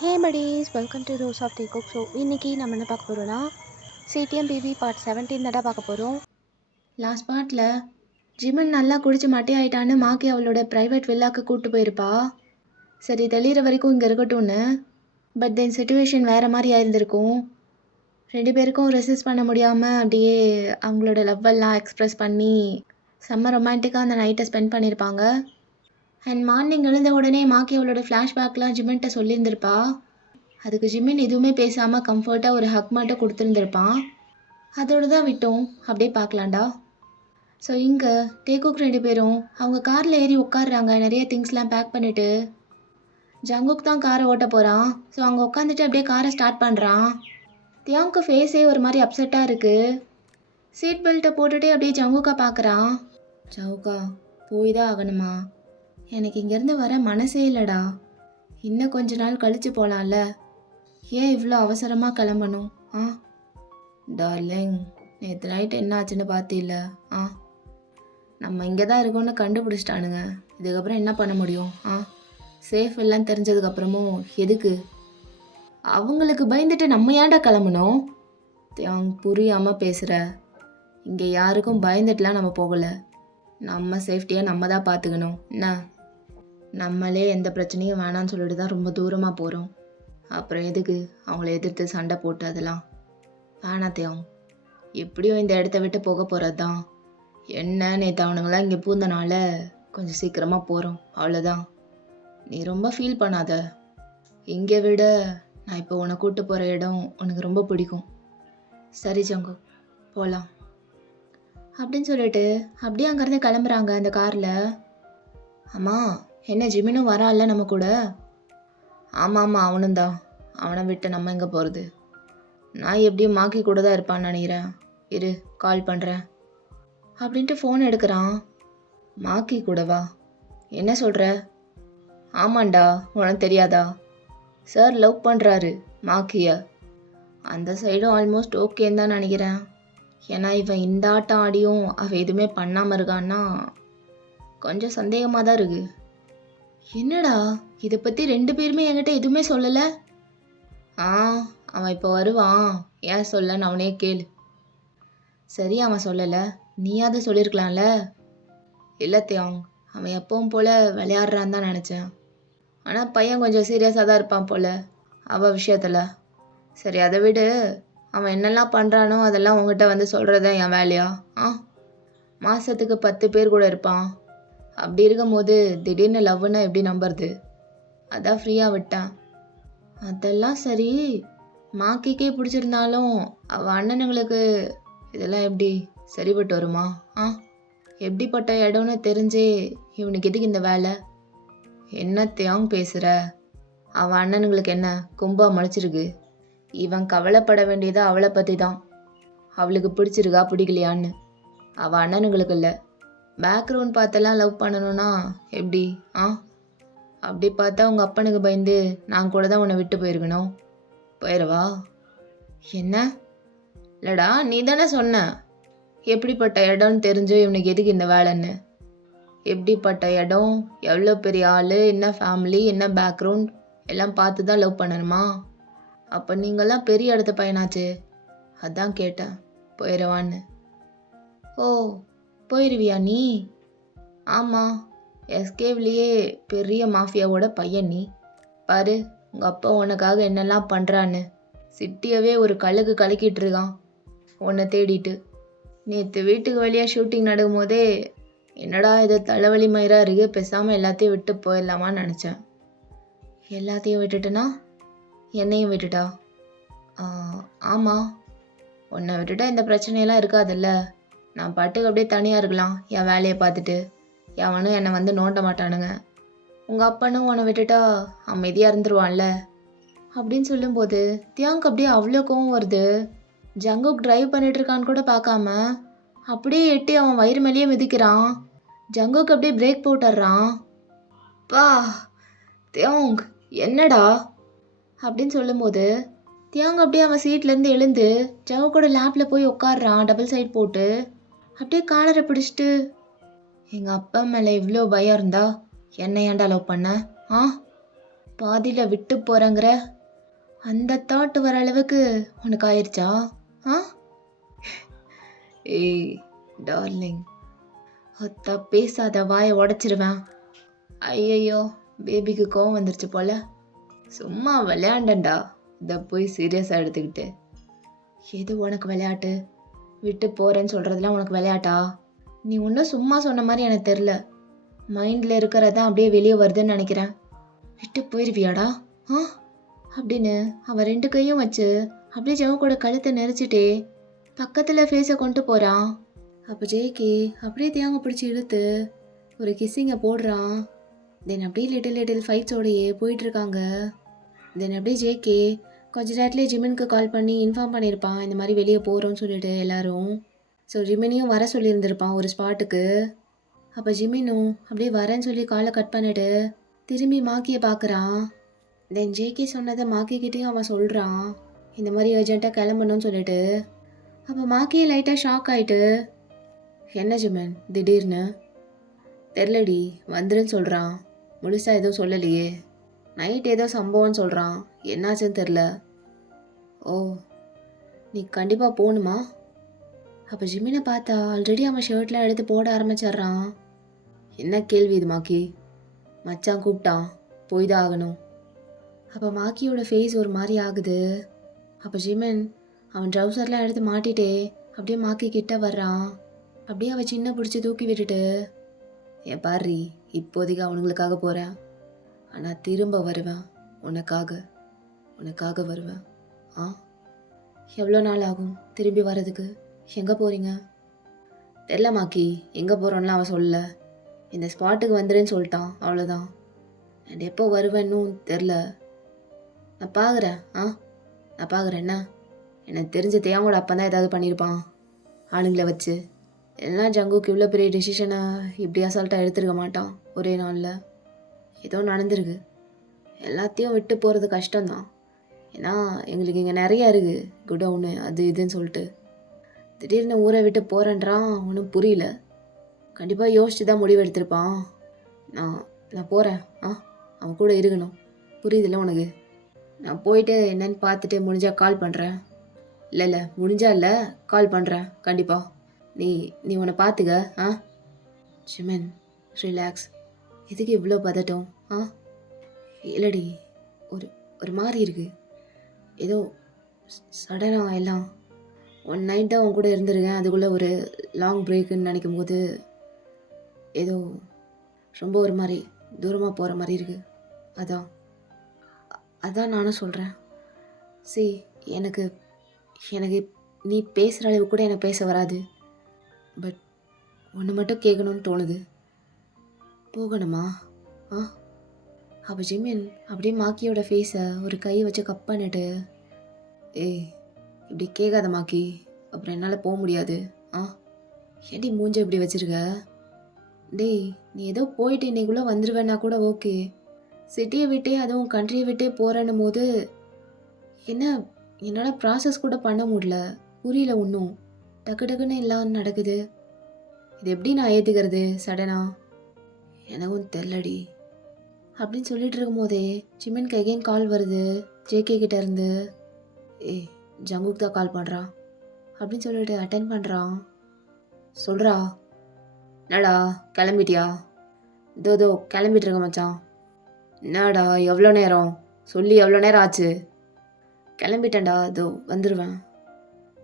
Hey buddies, welcome to rose of tea cook. So இன்றைக்கி நம்ம என்ன பார்க்க போகிறோன்னா சிடிஎம் பிபி பார்ட் 17 தான் பார்க்க போகிறோம். லாஸ்ட் பார்ட்டில் ஜிமன் நல்லா குடிச்சு மட்டை ஆயிட்டான்னு மாக்கி அவளோட ப்ரைவேட் வில்லாக்கு கூப்பிட்டு போயிருப்பா. சரி தெளிகிற வரைக்கும் இங்கே இருக்கட்டும்னு. பட் தென் சிச்சுவேஷன் வேறு மாதிரி ஆயிருந்திருக்கும். ரெண்டு பேருக்கும் ரெசிஸ்ட் பண்ண முடியாமல் அப்படியே அவங்களோட லவ்வெல்லாம் எக்ஸ்ப்ரெஸ் பண்ணி செம்ம ரொமான்டிக்காக அந்த நைட்டை ஸ்பெண்ட் பண்ணியிருப்பாங்க. அண்ட் மார்னிங் எழுந்த உடனே மாக்கி அவளோட ஃப்ளாஷ்பேக்லாம் ஜிமின்கிட்ட சொல்லியிருந்திருப்பா. அதுக்கு ஜிமின் எதுவுமே பேசாமல் கம்ஃபர்ட்டாக ஒரு ஹக் மட்டும் கொடுத்துருந்துருப்பான். அதோடு தான் விட்டோம். அப்படியே பார்க்கலாண்டா. ஸோ இங்கே டேகுக் ரெண்டு பேரும் அவங்க காரில் ஏறி உட்காடுறாங்க. நிறைய திங்ஸ்லாம் பேக் பண்ணிவிட்டு ஜங்குக் தான் காரை ஓட்ட போகிறான். ஸோ அங்கே உட்காந்துட்டு அப்படியே காரை ஸ்டார்ட் பண்ணுறான். தியாங்க்கு ஃபேஸே ஒரு மாதிரி அப்செட்டாக இருக்குது. சீட் பெல்ட்டை போட்டுகிட்டே அப்படியே ஜங்குக்கா பார்க்குறான். ஜங்குக்கா போய் தான் ஆகணுமா? எனக்கு இங்கேருந்து வர மனசே இல்லைடா. இன்னும் கொஞ்ச நாள் கழித்து போகலாம்ல. ஏன் இவ்வளோ அவசரமாக கிளம்பணும்? டார்லிங், நேற்று நைட் என்ன ஆச்சுன்னு பார்த்தில்ல? நம்ம இங்கே தான் இருக்கோன்னு கண்டுபிடிச்சிட்டானுங்க. இதுக்கப்புறம் என்ன பண்ண முடியும்? சேஃப் எல்லாம் தெரிஞ்சதுக்கப்புறமும் எதுக்கு? அவங்களுக்கு பயந்துட்டு நம்ம ஏன்டா கிளம்பணும்? தியாங், புரியாமல் பேசுகிற. இங்கே யாருக்கும் பயந்துட்டுலாம் நம்ம போகலை. நம்ம சேஃப்டியாக நம்ம தான் பார்த்துக்கணும். என்ன, நம்மளே எந்த பிரச்சனையும் வேணான்னு சொல்லிட்டு தான் ரொம்ப தூரமாக போகிறோம். அப்புறம் எதுக்கு அவங்கள எதிர்த்து சண்டை போட்டு அதெல்லாம் வேணாத்தையும். எப்படியும் இந்த இடத்த விட்டு போக போகிறது தான். என்ன, நேற்று அவனுங்களாம் இங்கே பூந்தனால கொஞ்சம் சீக்கிரமாக போகிறோம், அவ்வளோதான். நீ ரொம்ப ஃபீல் பண்ணாத. இங்கே விட நான் இப்போ உன்னை கூப்பிட்டு போகிற இடம் உனக்கு ரொம்ப பிடிக்கும். சரி ஜங்கு, போகலாம் அப்படின்னு சொல்லிட்டு அப்படியே அங்கேருந்து கிளம்புறாங்க அந்த காரில். அம்மா, என்ன ஜிமினும் வரான்ல நம்ம கூட? ஆமாம், அவனும் தான். அவனை விட்டு நம்ம எங்கே போகிறது? நான் எப்படியும் மாக்கி கூட தான் இருப்பான்னு நினைக்கிறேன். இரு, கால் பண்ணுறேன் அப்படின்ட்டு ஃபோன் எடுக்கிறான். மாக்கி கூடவா? என்ன சொல்கிற? ஆமாண்டா, உனக்கு தெரியாதா? சார் லவ் பண்ணுறாரு மாக்கிய. அந்த சைடும் ஆல்மோஸ்ட் ஓகேன்னு தான் நினைக்கிறேன். ஏன்னா இவன் இந்த ஆட்டம் ஆடியும் அவன் எதுவுமே பண்ணாமல் இருக்கான்னா கொஞ்சம் சந்தேகமாக தான் இருக்குது. என்னடா, இதை பற்றி ரெண்டு பேருமே என்கிட்ட எதுவுமே சொல்லலை? அவன் இப்போ வருவான், ஏன் சொல்லன்னு அவனே கேளு. சரி, அவன் சொல்லலை, நீயாவது சொல்லியிருக்கலாம்ல. இல்லை தியாங், அவன் எப்பவும் போல் விளையாடுறான்னு தான் நினச்சேன். ஆனால் பையன் கொஞ்சம் சீரியஸாக தான் இருப்பான் போல் அவள் விஷயத்தில். சரி, அதை விடு. அவன் என்னெல்லாம் பண்ணுறானோ அதெல்லாம் உங்ககிட்ட வந்து சொல்கிறத என் வேலையா? மாதத்துக்கு 10 பேர் கூட இருப்பான். அப்படி இருக்கும்போது திடீர்னு லவ்னா எப்படி நம்புறது? அதான் ஃப்ரீயாக விட்டேன். அதெல்லாம் சரி, மாக்கிக்கே பிடிச்சிருந்தாலும் அவள் அண்ணனுங்களுக்கு இதெல்லாம் எப்படி சரிப்பட்டு வருமா? எப்படிப்பட்ட இடம்னு தெரிஞ்சே இவனுக்கு எதுக்கு இந்த வேலை? என்ன தியாங் பேசுகிற? அவள் அண்ணனுங்களுக்கு என்ன கொம்பா முளைச்சிருக்கு? இவன் கவலைப்பட வேண்டியது அவளை பற்றி தான். அவளுக்கு பிடிச்சிருக்கா பிடிக்கலையான்னு. அவள் அண்ணனுங்களுக்கு இல்லை. பேக்ரவுண்ட் பார்த்தெல்லாம் லவ் பண்ணணும்னா எப்படி? அப்படி பார்த்தா உங்கள் அப்பனுக்கு பயந்து நான் கூட தான் உன்னை விட்டு போயிருக்கணும். போயிடவா? என்ன? இல்லைடா, நீ தானே சொன்ன எப்படிப்பட்ட இடம்னு தெரிஞ்சு இவனுக்கு எதுக்கு இந்த வேலைன்னு. எப்படிப்பட்ட இடம், எவ்வளோ பெரிய ஆள், என்ன ஃபேமிலி, என்ன பேக்ரவுண்ட் எல்லாம் பார்த்து தான் லவ் பண்ணணுமா? அப்போ நீங்கள்லாம் பெரிய இடத்த பையனாச்சு, அதான் கேட்டேன் போயிடவான்னு. ஓ, போயிடுவியா நீ? ஆமாம், எஸ்கேவ்லேயே பெரிய மாஃபியாவோட பையன் நீ. பாரு உங்கள் அப்பா உனக்காக என்னெல்லாம் பண்ணுறான்னு. சிட்டியவே ஒரு கழுகு கலக்கிட்டு இருக்கான் உன்னை தேடிட்டு. நேற்று வீட்டுக்கு வழியாக ஷூட்டிங் நடக்கும் போதே என்னடா இது தலைவலி மயிராக இருக்குது, பேசாமல் எல்லாத்தையும் விட்டு போயிடலாமான்னு நினச்சேன். எல்லாத்தையும் விட்டுட்டுனா என்னையும் விட்டுட்டா? ஆமாம், உன்னை விட்டுட்டா இந்த பிரச்சனையெல்லாம் இருக்காதுல்ல. நான் பாட்டுக்கு அப்படியே தனியாக இருக்கலாம், என் வேலையை பார்த்துட்டு. எவனும் என்னை வந்து நோண்ட மாட்டானுங்க. உங்கள் அப்பனும் உன்னை விட்டுட்டா அமைதியாக இருந்துருவான்ல அப்படின்னு சொல்லும்போது தியாங்க் அப்படியே அவ்வளோ கோவம் வருது. ஜங்குக் டிரைவ் பண்ணிட்டு இருக்கான்னு கூட பார்க்காம அப்படியே எட்டி அவன் வயிறு மேலேயே மிதிக்கிறான். ஜங்குக் அப்படியே பிரேக் போட்டுடுறான். பா தியாங், என்னடா அப்படின்னு சொல்லும்போது தியாங் அப்படியே அவன் சீட்லேருந்து எழுந்து ஜங்குக்கோட லேப்பில் போய் உட்காடுறான். டபுள் சைட் போட்டு அப்படியே காலரை பிடிச்சிட்டு, எங்கள் அப்பா மேலே இவ்வளோ பயம் இருந்தா என்ன ஏன்டா லவ் பண்ண? பாதியில் விட்டு போகிறேங்கிற அந்த தாட் வர அளவுக்கு உனக்கு ஆயிடுச்சா? ஆ ஏய் டார்லிங், அத்தா பேசாத, வாயை உடச்சிருவேன். ஐயையோ, பேபிக்கு கோவம் வந்துருச்சு போல. சும்மா விளையாண்டேன்டா, இதை போய் சீரியஸாக எடுத்துக்கிட்டு. எது உனக்கு விளையாட்டு? விட்டு போகிறேன்னு சொல்கிறதுலாம் உனக்கு விளையாட்டா? நீ ஒன்றும் சும்மா சொன்ன மாதிரி எனக்கு தெரில. மைண்டில் இருக்கிறதான் அப்படியே வெளியே வருதுன்னு நினைக்கிறேன். விட்டு போயிடுவியாடா? ஆ அப்படின்னு அவன் 2 கையும் வச்சு அப்படியே ஜெவ கூட கழுத்தை நெரிச்சிட்டே பக்கத்தில் ஃபேஸை கொண்டு போகிறான். அப்போ ஜேகே அப்படியே தேங்க பிடிச்சி இழுத்து ஒரு கிஸ்ஸிங்கை போடுறான். தென் அப்படியே லிட்டில் லிட்டில் ஃபைட்ஸோடையே போயிட்டுருக்காங்க. தென் அப்படியே ஜேகே கொஞ்ச நேரத்துலேயே ஜிமினுக்கு கால் பண்ணி இன்ஃபார்ம் பண்ணியிருப்பான், இந்த மாதிரி வெளியே போகிறோன்னு சொல்லிட்டு எல்லாரும். ஸோ ஜிமினையும் வர சொல்லியிருந்திருப்பான் ஒரு ஸ்பாட்டுக்கு. அப்போ ஜிமினும் அப்படியே வரேன்னு சொல்லி காலை கட் பண்ணிட்டு திரும்பி மாக்கியை பார்க்குறான். தென் ஜேகே சொன்னதை மாக்கிக்கிட்டேயும் அவன் சொல்கிறான், இந்த மாதிரி அர்ஜென்ட்டாக கிளம்பணும்னு சொல்லிட்டு. அப்போ மாக்கியே லைட்டாக ஷாக் ஆகிட்டு, என்ன ஜிமன் திடீர்னு? தெரிலடி, வந்துருன்னு சொல்கிறான். முழுசாக எதுவும் சொல்லலையே. நைட் ஏதோ சம்பவம்னு சொல்கிறான், என்னாச்சுன்னு தெரில. ஓ, நீ கண்டிப்பாக போகணுமா? அப்போ ஜிமினை பார்த்தா ஆல்ரெடி அவன் ஷர்ட்லாம் எடுத்து போட ஆரம்பிச்சிட்றான். என்ன கேள்வி இது மாக்கி? மச்சான் கூப்பிட்டான், போய் தான் ஆகணும். அப்போ மாக்கியோட ஃபேஸ் ஒரு மாதிரி ஆகுது. அப்போ ஜிமின் அவன் ட்ரௌசர்லாம் எடுத்து மாட்டிட்டே அப்படியே மாக்கி கிட்ட வர்றான். அப்படியே அவன் சின்ன பிடிச்சி தூக்கி விட்டுட்டு, என் பாரி, இப்போதைக்கு அவனுங்களுக்காக போகிறேன், ஆனால் திரும்ப வருவேன், உனக்காக வருவேன். ஆ எவ்வளோ நாள் ஆகும் திரும்பி வர்றதுக்கு? எங்கே போகிறீங்க? தெரில மாக்கி, எங்கே போகிறோன்னெலாம் அவன் சொல்லலை. இந்த ஸ்பாட்டுக்கு வந்துடுன்னு சொல்லிட்டான், அவ்வளோதான். அண்ட் எப்போ வருவேன்னும் தெரில. நான் பார்க்குறேன். நான் பார்க்குறேன். என்ன எனக்கு தெரிஞ்ச தேவோட அப்பா தான் ஏதாவது பண்ணியிருப்பான் ஆளுங்களை வச்சு. எல்லாம் ஜங்குக்கு இவ்வளோ பெரிய டெசிஷனை இப்படி அசால்ட்டாக எடுத்துருக்க மாட்டான் ஒரே நாளில். ஏதோ நடந்திருக்கு. எல்லாத்தையும் விட்டு போகிறது கஷ்டம்தான். ஏன்னா எங்களுக்கு இங்கே நிறையா இருக்குது, குடவுனு அது இதுன்னு சொல்லிட்டு. திடீர்னு ஊரை விட்டு போகிறேன்றான், ஒன்றும் புரியல. கண்டிப்பாக யோசிச்சு தான் முடிவு எடுத்திருப்பான். நான் போகிறேன். அவன் கூட இருக்கணும், புரியுதுல்ல உனக்கு? நான் போயிட்டு என்னன்னு பார்த்துட்டு முடிஞ்சால் கால் பண்ணுறேன். இல்லை முடிஞ்சா இல்லை, கால் பண்ணுறேன் கண்டிப்பாக. நீ உன்னை பார்த்துக்க. ஜிமன் ரிலாக்ஸ். எதுக்கு இவ்வளோ பதட்டம்? இல்லடி, ஒரு மாதிரி இருக்குது. ஏதோ சடனாக எல்லாம். 1 நைட் தான் உன் கூட இருந்திருக்கேன், அதுக்குள்ளே ஒரு லாங் பிரேக்குன்னு நினைக்கும் போது ஏதோ ரொம்ப ஒரு மாதிரி தூரமாக போகிற மாதிரி இருக்குது. அதான் நானும் சொல்கிறேன். எனக்கு நீ பேசுகிற அளவு கூட எனக்கு பேச வராது. பட் ஒன்று மட்டும் கேட்கணும்னு தோணுது. போகணுமா? அப்போ ஜிமின் அப்படியே மாக்கியோட ஃபேஸை ஒரு கை வச்சு கப் பண்ணிட்டு, ஏய் இப்படி கேட்காத மாக்கி, அப்புறம் என்னால் போக முடியாது. ஏன்டி மூஞ்ச இப்படி வச்சுருக்க? டேய், நீ ஏதோ போயிட்டு இன்னைக்குள்ளே வந்துடுவேன்னா கூட ஓகே. சிட்டியை விட்டே அதுவும் கண்ட்ரியை விட்டே போகிறேன்னும் போது என்னால் ப்ராசஸ் கூட பண்ண முடியல. புரியல ஒன்றும். டக்குன்னு எல்லாம் நடக்குது. இது எப்படி நான் ஏற்றுக்கிறது சடனா? எனக்கும் தெரிலடி அப்படின்னு சொல்லிட்டு இருக்கும் போதே ஜிமின்க்கு அகெயின் கால் வருது ஜேகே கிட்ட இருந்து. ஜங்குக்கு தான் கால் பண்ணுறான் அப்படின்னு சொல்லிட்டு அட்டென்ட் பண்ணுறான். சொல்கிறா, என்னடா கிளம்பிட்டியா? இதோ கிளம்பிட்டு இருக்க மச்சான். என்னடா எவ்வளோ நேரம் சொல்லி எவ்வளோ நேரம் ஆச்சு? கிளம்பிட்டேன்டா, இதோ வந்துடுவேன்.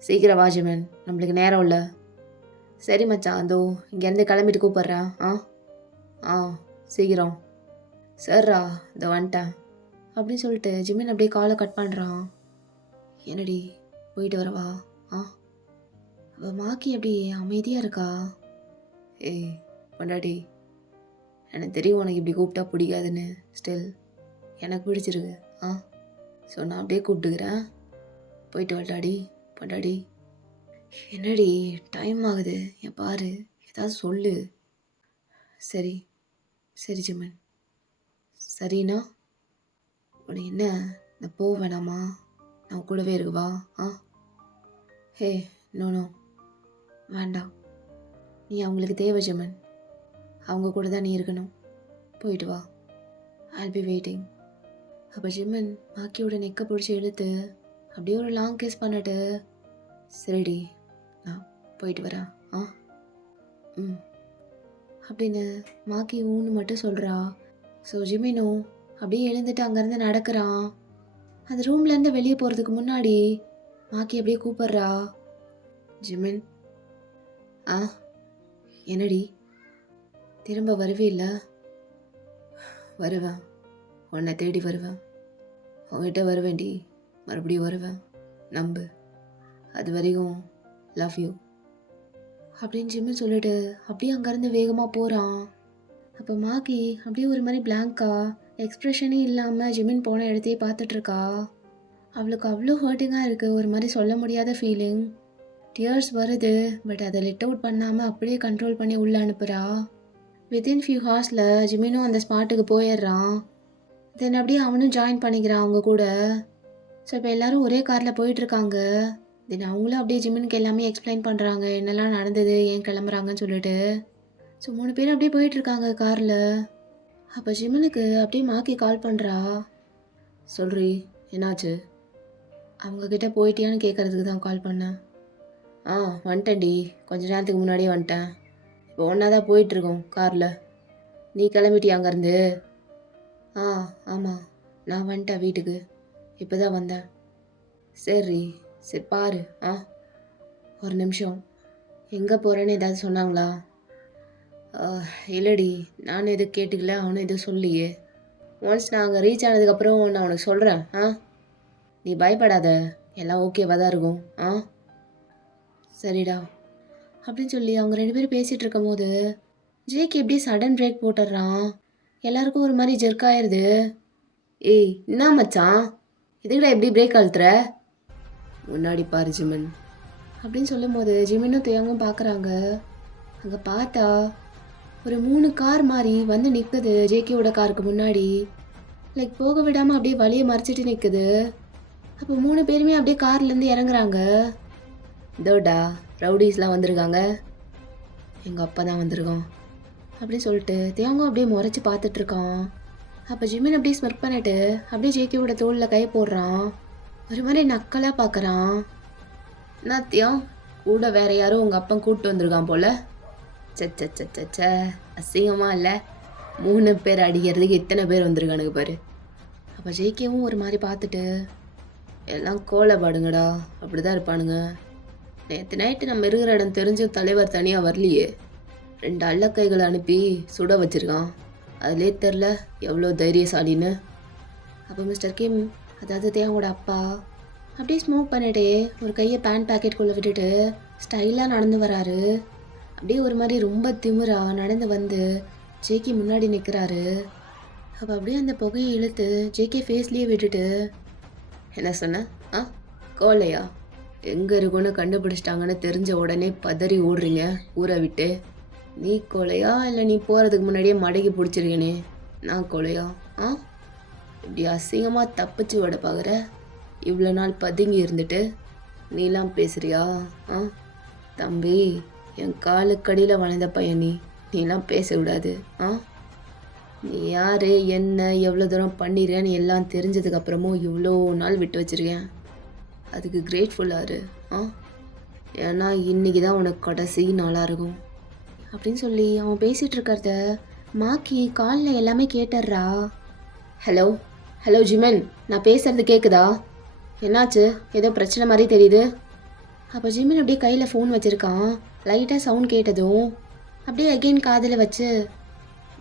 சீக்கிரம் வா ஜிமன், நம்மளுக்கு நேரம் இல்லை. சரி மச்சான், அதோ இங்கேருந்து கிளம்பிட்டு கூப்பிட்றேன். சீக்கிரம். சரிடா, இதோ வந்துட்டேன் அப்படின்னு சொல்லிட்டு ஜிமின் அப்படியே காலை கட் பண்ணுறான். என்னடி போயிட்டு வரவா? அவள் மாக்கி அப்படி அமைதியாக இருக்கா. பொண்டாட்டி, எனக்கு தெரியும் உனக்கு இப்படி கூப்பிட்டா பிடிக்காதுன்னு. ஸ்டில் எனக்கு பிடிச்சிருக்கு. ஸோ நான் அப்படியே கூப்பிட்டுக்கிறேன். போயிட்டு வரட்டாடி பொண்டாட்டி. என்னடி டைம் ஆகுது, என் பாரு, ஏதாவது சொல்லு. சரி ஜிமன். சரிண்ணா, உனக்கு என்ன, நான் போக வேணாமா? நான் கூடவே இருக்குவா? நோ வேண்டாம். நீ அவங்களுக்கு தேவை ஜிமன், அவங்க கூட தான் நீ இருக்கணும். போயிட்டு வா, I'll be waiting. அப்போ ஜிம்மன் மாக்கியோட நெக்கை பிடிச்சி இழுத்து அப்படியே ஒரு லாங் கிஸ் பண்ணிட்டு, சரிடி நான் போயிட்டு வரேன் ஆ ம் அப்படின்னு மாக்கி ஊன்னு மட்டும் சொல்கிறா. ஸோ ஜிமினும் அப்படியே எழுந்துட்டு அங்கேருந்து நடக்கிறான். அந்த ரூம்லேருந்து வெளியே போகிறதுக்கு முன்னாடி மாக்கி அப்படியே கூப்பிட்றா, ஜிமின். ஆ என்னடி திரும்ப வருவே இல்லை? வருவேன், உன்னை தேடி வருவேன், உன்கிட்ட வருவேன்டி, மறுபடியும் வருவேன், நம்பு. அது வரைக்கும் லவ் யூ அப்படின்னு ஜிம்மின் சொல்லிட்டு அப்படியே அங்கேருந்து வேகமாக போகிறான். அப்போ மாக்கி அப்படியே ஒரு மாதிரி பிளாங்கா எக்ஸ்ப்ரெஷனே இல்லாமல் ஜிம்மின் போன இடத்தையே பார்த்துட்ருக்கா. அவளுக்கு அவ்வளோ ஹர்ட்டிங்காக இருக்குது, ஒரு மாதிரி சொல்ல முடியாத ஃபீலிங். டியர்ஸ் வருது, பட் அதை லெட் அவுட் பண்ணாமல் அப்படியே கண்ட்ரோல் பண்ணி உள்ளே அனுப்புகிறா. வித்தின் ஃபியூ ஹார்ஸில் ஜிமினும் அந்த ஸ்பாட்டுக்கு போயிடுறான். தென் அப்படியே அவனும் ஜாயின் பண்ணிக்கிறான் அவங்க கூட. ஸோ இப்போ எல்லோரும் ஒரே காரில் போயிட்டுருக்காங்க. தென் அவங்களும் அப்படியே ஜிமினுக்கு எல்லாமே எக்ஸ்பிளைன் பண்ணுறாங்க, என்னெல்லாம் நடந்தது, ஏன் கிளம்புறாங்கன்னு சொல்லிட்டு. ஸோ 3 பேரும் அப்படியே போயிட்டுருக்காங்க காரில். அப்போ ஜிமினுக்கு அப்படியே மாக்கி கால் பண்ணுறா. சொல்றி என்னாச்சு? அவங்கக்கிட்ட போயிட்டியான்னு கேட்குறதுக்கு தான் கால் பண்ணேன். ஆ வந்துட்டேன்டி, கொஞ்ச நேரத்துக்கு முன்னாடியே வந்துட்டேன். இப்போ ஒன்றா தான் போயிட்டுருக்கோம் காரில். நீ கிளம்பிட்டியா அங்கேருந்து? ஆ ஆமாம், நான் வந்துட்டேன் வீட்டுக்கு, இப்போ தான் வந்தேன். சரி சரி பாரு. ஆ ஒரு நிமிஷம், எங்கே போகிறேன்னு ஏதாவது சொன்னாங்களா? இல்லடி, நானும் எதுவும் கேட்டுக்கல, அவனும் எதுவும் சொல்லியே. ஒன்ஸ் நான் அங்கே ரீச் ஆனதுக்கப்புறம் நான் உனக்கு சொல்கிறேன். ஆ நீ பயப்படாத, எல்லாம் ஓகேவாக தான் இருக்கும். ஆ சரிடா அப்படின்னு சொல்லி அவங்க 2 பேரும் பேசிகிட்டு இருக்கும் போது ஜேக்கு எப்படியே சடன் பிரேக் போட்டுடுறான். எல்லாருக்கும் ஒரு மாதிரி ஜெர்க் ஆயிடுது. ஏய் என்ன மச்சான், இதுக்கிட்ட எப்படி பிரேக் அழுத்துற? முன்னாடி பாரு ஜிமன் அப்படின்னு சொல்லும் போது ஜிமினும் தேங்கும் பார்க்குறாங்க. அங்கே பார்த்தா ஒரு 3 கார் மாதிரி வந்து நிற்குது ஜேகேவோட காருக்கு முன்னாடி. லைக் போக விடாமல் அப்படியே வழியை மறைச்சிட்டு நிற்குது. அப்போ 3 பேருமே அப்படியே கார்லேருந்து இறங்குறாங்க. இதோடா ரவுடிஸ்லாம் வந்திருக்காங்க, எங்கள் அப்பா தான் வந்திருக்கான் அப்படின்னு சொல்லிட்டு தேங்கும் அப்படியே முறைச்சி பார்த்துட்ருக்கான். அப்போ ஜிமின் அப்படியே ஸ்மெர்க் பண்ணிட்டு அப்படியே ஜேகேவோட தோளில் கை போடுறான். ஒரு மாதிரி நக்கலாக பார்க்குறான். நாத்தியம் கூட வேற யாரும் உங்கள் அப்பா கூப்பிட்டு வந்திருக்கான் போல. சச்ச அசிங்கமாக இல்லை, 3 பேர் அடிக்கிறதுக்கு இத்தனை பேர் வந்திருக்கானுங்க பாரு. அப்போ ஜேகேவும் ஒரு மாதிரி பார்த்துட்டு, எல்லாம் கோலப்பாடுங்கடா, அப்படி தான் இருப்பானுங்க. நேற்று நைட்டு நம்ம இருக்கிற இடம் தெரிஞ்சும் தலைவர் தனியாக வரலையே, 2 அல்லக்கைகளை அனுப்பி சுட வச்சுருக்கான். அதுலே தெரில எவ்வளோ தைரியசாலின்னு. அப்போ மிஸ்டர் கிம், அதாவது தேவோட அப்பா, அப்படியே ஸ்மோக் பண்ணிட்டே ஒரு கையை பேண்ட் பேக்கெட்குள்ளே விட்டுட்டு ஸ்டைலாக நடந்து வராரு. அப்படியே ஒரு மாதிரி ரொம்ப திமிரா நடந்து வந்து ஜேகே முன்னாடி நிற்கிறாரு. அப்போ அப்படியே அந்த புகையை இழுத்து ஜேகே ஃபேஸ்லேயே விட்டுட்டு, என்ன சொன்ன? ஆ கோலையா எங்கே இருக்குன்னு கண்டுபிடிச்சிட்டாங்கன்னு தெரிஞ்ச உடனே பதறி ஓடுறீங்க ஊரை விட்டு. நீ கோலையா இல்லை நீ போகிறதுக்கு முன்னாடியே மடக்கி பிடிச்சிருக்கேனே நான் கோலையா? ஆ இப்படி அசிங்கமாக தப்பிச்சு விட பார்க்குற? இவ்வளோ நாள் பதுங்கி இருந்துட்டு நீலாம் பேசுறியா? ஆ தம்பி, என் காலுக்கடியில் வளர்ந்த பையன் நீலாம் பேச விடாது. ஆ நீ யார், என்ன, எவ்வளோ தூரம் பண்ணிடுறேன்னு எல்லாம் தெரிஞ்சதுக்கப்புறமும் இவ்வளோ நாள் விட்டு வச்சுருக்கேன். அதுக்கு கிரேட்ஃபுல்லாரு. ஆ ஏன்னா இன்றைக்கி தான் உனக்கு கடைசி நாளாக இருக்கும் அப்படின்னு சொல்லி அவன் பேசிகிட்டு இருக்கிறத மாக்கி காலில் எல்லாமே கேட்டுடுறா. ஹலோ ஹலோ ஜிமன், நான் பேசுகிறது கேட்குதா? என்னாச்சு, ஏதோ பிரச்சனை மாதிரி தெரியுது. அப்போ ஜிமன் அப்படியே கையில் ஃபோன் வச்சுருக்கான். லைட்டாக சவுண்ட் கேட்டதும் அப்படியே அகெயின் காதில் வச்சு,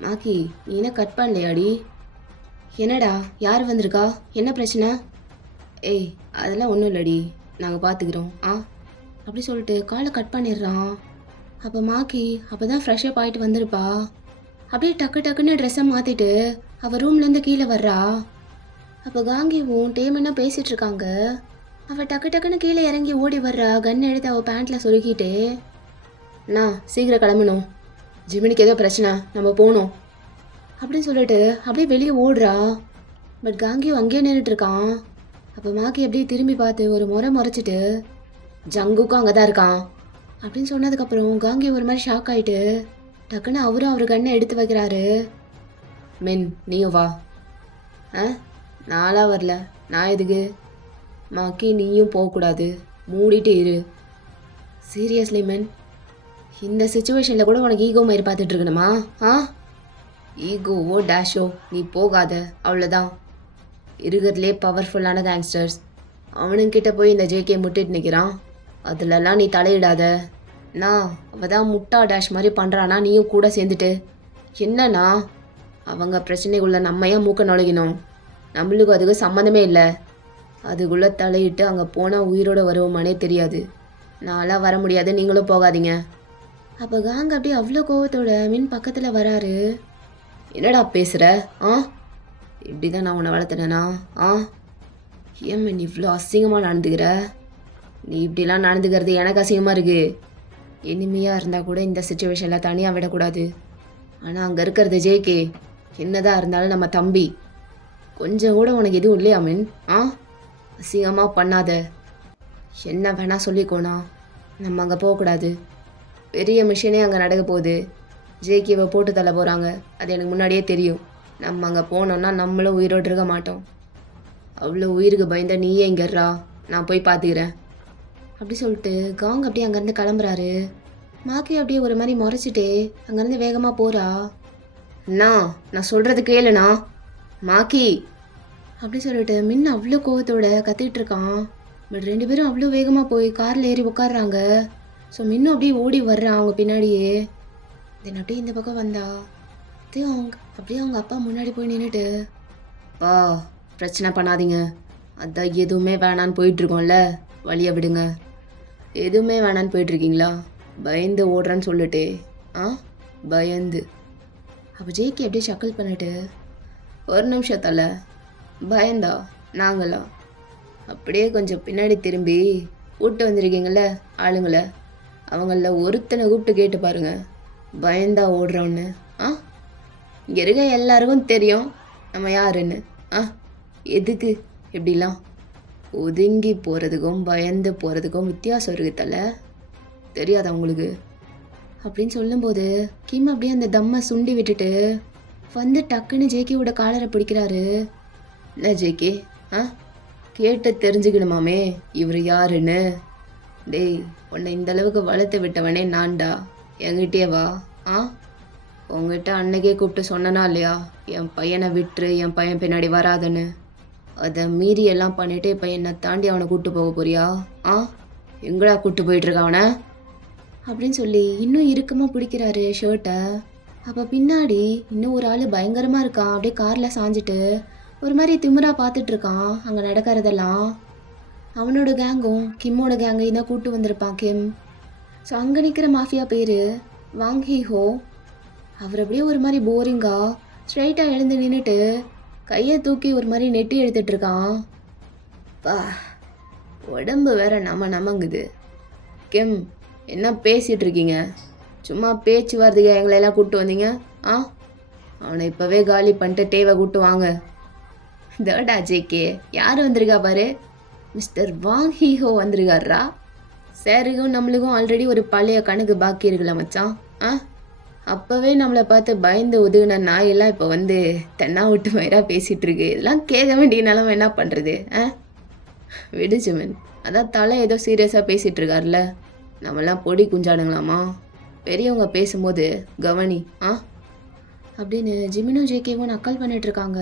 மாக்கி நீ என்ன கட் பண்ணலையாடி? என்னடா யார் வந்திருக்கா, என்ன பிரச்சனை? ஏய் அதெல்லாம் ஒன்றும் இல்லடி, நாங்கள் பார்த்துக்குறோம். ஆ அப்படி சொல்லிட்டு காலை கட் பண்ணிடுறான். அப்போ மாக்கி அப்போ தான் ஃப்ரெஷ்ஷப் ஆகிட்டு வந்திருப்பா. அப்படியே டக்குன்னு ட்ரெஸ்ஸை மாற்றிட்டு அவள் ரூம்லேருந்து கீழே வர்றா. அப்போ காங்கிவும் டேமன்னா பேசிகிட்டு இருக்காங்க. அவள் டக்குன்னு கீழே இறங்கி ஓடி வர்றா, கன் எடுத்து அவள் பேண்ட்டில் சொருக்கிட்டு. அண்ணா சீக்கிரம் கிளம்பணும், ஜிமினுக்கு ஏதோ பிரச்சனை, நம்ம போகணும் அப்படின்னு சொல்லிட்டு அப்படியே வெளியே ஓடுறா. பட் காங்கியும் அங்கேயே நின்றுட்டு இருக்கான். அப்போ மாக்கி அப்படியே திரும்பி பார்த்து ஒரு முறைச்சிட்டு, ஜங்குக்கும் அங்கே தான் இருக்கான் அப்படின்னு சொன்னதுக்கப்புறம் காங்கி ஒரு மாதிரி ஷாக் ஆகிட்டு டக்குன்னு அவரும் அவர் கண்ணை எடுத்து வைக்கிறாரு. மென் நீயும் வா. ஆ நான்லாம் வரல. நான் எதுக்கு? மாக்கி நீயும் போகக்கூடாது. மூடிட்டு இரு. சீரியஸ்லி மென், இந்த சுச்சுவேஷனில் கூட உனக்கு ஈகோ மாதிரி பார்த்துட்டு இருக்கணுமா? ஆ, ஈகோவோ டேஷோ நீ போகாத, அவ்வளோதான். இருக்கிறதுலே பவர்ஃபுல்லான கேங்ஸ்டர்ஸ் அவனுங்கிட்ட போய் இந்த ஜேகே முட்டிட்டு நிற்கிறான். அதுலலாம் நீ தலையிடாத. நான் அவள் தான் முட்டா டேஷ் மாதிரி பண்ணுறானா நீயும் கூட சேர்ந்துட்டு என்னன்னா? அவங்க பிரச்சனைக்குள்ளே நம்ம ஏன் மூக்க நுழைக்கணும்? நம்மளுக்கும் அதுக்கு சம்மந்தமே இல்லை. அதுக்குள்ளே தலையிட்டு அங்கே போனால் உயிரோட வருவோமானே தெரியாது. நான்லாம் வர முடியாது, நீங்களும் போகாதீங்க. அப்போ காங்க அப்படியே அவ்வளோ கோவத்தோட மின் பக்கத்தில் வராரு. என்னடா பேசுகிற? ஆ, இப்படி தான் நான் உன்னை வளர்த்துனேனா? ஆ, ஏன் நீ இவ்வளோ அசிங்கமாக நடந்துக்கிற? நீ இப்படிலாம் நடந்துக்கிறது எனக்கு அசிங்கமாக இருக்குது. இனிமையாக இருந்தால் கூட இந்த சுச்சுவேஷனில் தனியாக விடக்கூடாது. ஆனால் அங்கே இருக்கிறது ஜேகே, என்னதான் இருந்தாலும் நம்ம தம்பி. கொஞ்சம் கூட உனக்கு எதுவும் இல்லையா மின்? ஆ, அசிங்கமாக பண்ணாத. என்ன வேணா சொல்லிக்கோனா, நம்ம அங்கே போகக்கூடாது. பெரிய மிஷினே அங்கே நடக்க போகுது. ஜேகேவை போட்டு தள்ள போகிறாங்க, அது எனக்கு முன்னாடியே தெரியும். நம்ம அங்கே போனோன்னா நம்மளும் உயிரோடு இருக்க மாட்டோம். அவ்வளோ உயிருக்கு பயந்த நீயே இங்கேறா, நான் போய் பார்த்துக்கிறேன் அப்படி சொல்லிட்டு காங் அப்படியே அங்கேருந்து கிளம்புறாரு. மாக்கி அப்படியே ஒரு மாதிரி முறைச்சிட்டே அங்கேருந்து வேகமாக போகிறா. அண்ணா, நான் சொல்கிறது கேளுண்ணா, மாக்கி அப்படி சொல்லிட்டு மின் அவ்வளோ கோவத்தோட கத்திட்டு இருக்கான். பட் 2 பேரும் அவ்வளோ வேகமாக போய் காரில் ஏறி உட்காடுறாங்க. ஸோ மின்னும் அப்படியே ஓடி வர்றான் அவங்க பின்னாடியே. தென் அப்படியே இந்த பக்கம் வந்தா அப்படியே அவங்க அப்பா முன்னாடி போய் நின்றுட்டு, பா பிரச்சனை பண்ணாதீங்க, அதான் எதுவுமே வேணான்னு போயிட்டுருக்கோம்ல, வழியை விடுங்க. எதுவுமே வேணான்னு போயிட்டுருக்கீங்களா? பயந்து ஓடுறேன்னு சொல்லிட்டு ஆ, பயந்து. அப்போ ஜேகே அப்படியே ஷக்கிள் பண்ணிட்டு, ஒரு நிமிஷத்தால பயந்தா நாங்களா? அப்படியே கொஞ்சம் பின்னாடி திரும்பி கூப்பிட்டு வந்திருக்கீங்கள ஆளுங்களை, அவங்கள ஒருத்தனை கூப்பிட்டு கேட்டு பாருங்க, பயந்தா ஓடுறோன்னு. ஆ, இங்கே இருக்க எல்லாருக்கும் தெரியும் நம்ம யாருன்னு. ஆ, எதுக்கு இப்படிலாம்? ஒதுங்கி போகிறதுக்கும் பயந்து போகிறதுக்கும் வித்தியாசம் இருக்குது தலை, தெரியாதா உங்களுக்கு? அப்படின்னு சொல்லும்போது கிம் அப்படியே அந்த தம்மை சுண்டி விட்டுட்டு வந்து டக்குன்னு ஜேகேவோட காலரை பிடிக்கிறாரு. என்ன ஜேகே, ஆ, கேட்டு தெரிஞ்சுக்கணுமாமே இவர் யாருன்னு? டேய், உன்னை இந்த அளவுக்கு வளர்த்து விட்டவனே நான்டா, என்கிட்டயே வா. ஆ, உங்ககிட்ட அன்னைக்கே கூப்பிட்டு சொன்னனா இல்லையா, என் பையனை விட்டுரு, என் பையன் பின்னாடி வராதுன்னு? அதை மீறி எல்லாம் பண்ணிட்டு இப்போ என்னை தாண்டி அவனை கூப்பிட்டு போக போறியா? ஆ, எங்கடா கூப்பிட்டு போயிட்டுருக்க அவனை? அப்படின்னு சொல்லி இன்னும் இறுக்கமாக பிடிக்கிறாரு ஷர்ட்டை. அப்போ பின்னாடி இன்னும் ஒரு ஆள் பயங்கரமாக இருக்கான், அப்படியே காரில் சாஞ்சிட்டு ஒரு மாதிரி திமிரா பார்த்துட்டு இருக்கான் அங்கே நடக்கிறதெல்லாம். அவனோட கேங்கும் கிம்மோட கேங்கையும் தான் கூப்பிட்டு வந்திருப்பான் கிம். ஸோ அங்கே நிற்கிற மாஃபியா பேர் வாங் ஹீ ஹோ. அவர் அப்படியே ஒரு மாதிரி போரிங்கா ஸ்ட்ரைட்டாக எழுந்து நின்றுட்டு கையை தூக்கி ஒரு மாதிரி நெட்டி எடுத்துட்டு இருக்கான். பா, உடம்பு வேற நமங்குது. கிம், என்ன பேசிகிட்டு இருக்கீங்க? சும்மா பேச்சு வரதுக்கு எங்களெல்லாம் கூப்பிட்டு வந்தீங்க? ஆ, அவனை இப்போவே காலி பண்ணிட்டு டேவை கூப்பிட்டு வாங்க. தேர்டா ஜேகே, யார் வந்திருக்கா பாரு, மிஸ்டர் வாங் ஹீஹோ வந்திருக்காரா. சாருக்கும் நம்மளுக்கும் ஆல்ரெடி ஒரு பழைய கணக்கு பாக்கி இருக்குல்ல மச்சான். ஆ, அப்போவே நம்மளை பார்த்து பயந்து ஒதுங்கின நாயெல்லாம் இப்போ வந்து தென்னா விட்டு மயிராக பேசிகிட்டு இருக்கு. இதெல்லாம் கேட்க வேண்டிய நிலமை என்ன பண்ணுறது? ஆ, விடுச்சுமன், அதான் தலை ஏதோ சீரியஸாக பேசிகிட்டு இருக்கார்ல, நம்மலாம் பொடி குஞ்சாடுங்களாமா? பெரியவங்க பேசும்போது கவனி. ஆ, அப்படின்னு ஜிமினும் ஜேகேவும் நக்கல் பண்ணிகிட்ருக்காங்க.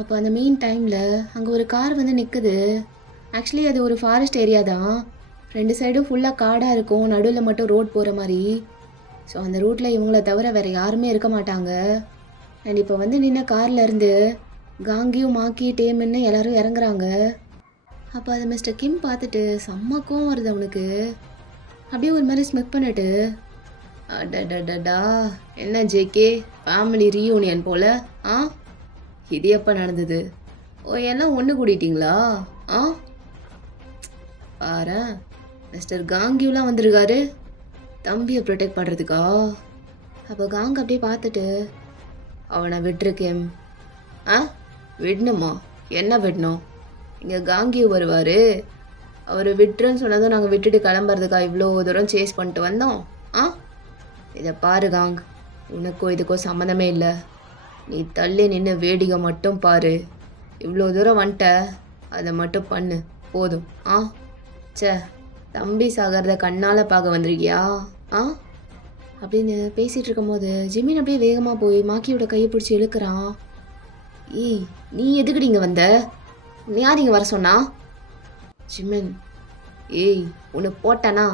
அப்போ அந்த மெயின் டைமில் அங்கே ஒரு கார் வந்து நிற்குது. ஆக்சுவலி அது ஒரு ஃபாரஸ்ட் ஏரியா தான். 2 சைடும் ஃபுல்லாக காடாக இருக்கும், நடுவில் மட்டும் ரோட் போகிற மாதிரி. ஸோ அந்த ரூட்டில் இவங்கள தவிர வேறு யாருமே இருக்க மாட்டாங்க. அண்ட் இப்போ வந்து நின்ன காரில் இருந்து காங்கியும் மாக்கி டேமின்னு எல்லோரும் இறங்குறாங்க. அப்போ அதை மிஸ்டர் கிம் பார்த்துட்டு செம்ம வருது அவனுக்கு. அப்படியே ஒரு மாதிரி ஸ்மெக் பண்ணிட்டு, அடடடடா, என்ன ஜேகே, ஃபேமிலி ரீயூனியன் போல். ஆ, இது எப்போ நடந்தது? ஓ, எல்லாம் ஒன்று கூட்டிட்டிங்களா? ஆ, பாரு, மிஸ்டர் காங்கியூலாம் வந்திருக்காரு தம்பியை ப்ரொடெக்ட் பண்ணுறதுக்கா? அப்போ காங் அப்படியே பார்த்துட்டு, அவனை விட்டுருக்கேன். ஆ, விடணுமா? என்ன விடணும்? இங்கே காங்கியூ வருவார், அவர் விட்டுருன்னு சொன்னதும் நாங்கள் விட்டுட்டு கிளம்புறதுக்கா இவ்வளோ தூரம் சேஸ் பண்ணிட்டு வந்தோம்? ஆ, இதை பாரு காங், உனக்கோ இதுக்கோ சம்மந்தமே இல்லை. நீ தள்ளி நின்று வேடிக்கை மட்டும் பாரு. இவ்வளோ தூரம் வந்துட்ட, அதை மட்டும் பண்ணு போதும். ஆ ச்சே, தம்பி சாகிறத கண்ணால் பார்க்க வந்திருக்கியா? ஆ அப்படின்னு பேசிகிட்டு இருக்கும்போது ஜிமின் அப்படியே வேகமாக போய் மாக்கியோட கையை பிடிச்சி இழுக்கிறான். ஏய், நீ எதுக்குடி இங்கே வந்த? உன்னை யார் இங்கே வர சொன்னா? ஜிமின், ஏய், உன்னை போட்டானா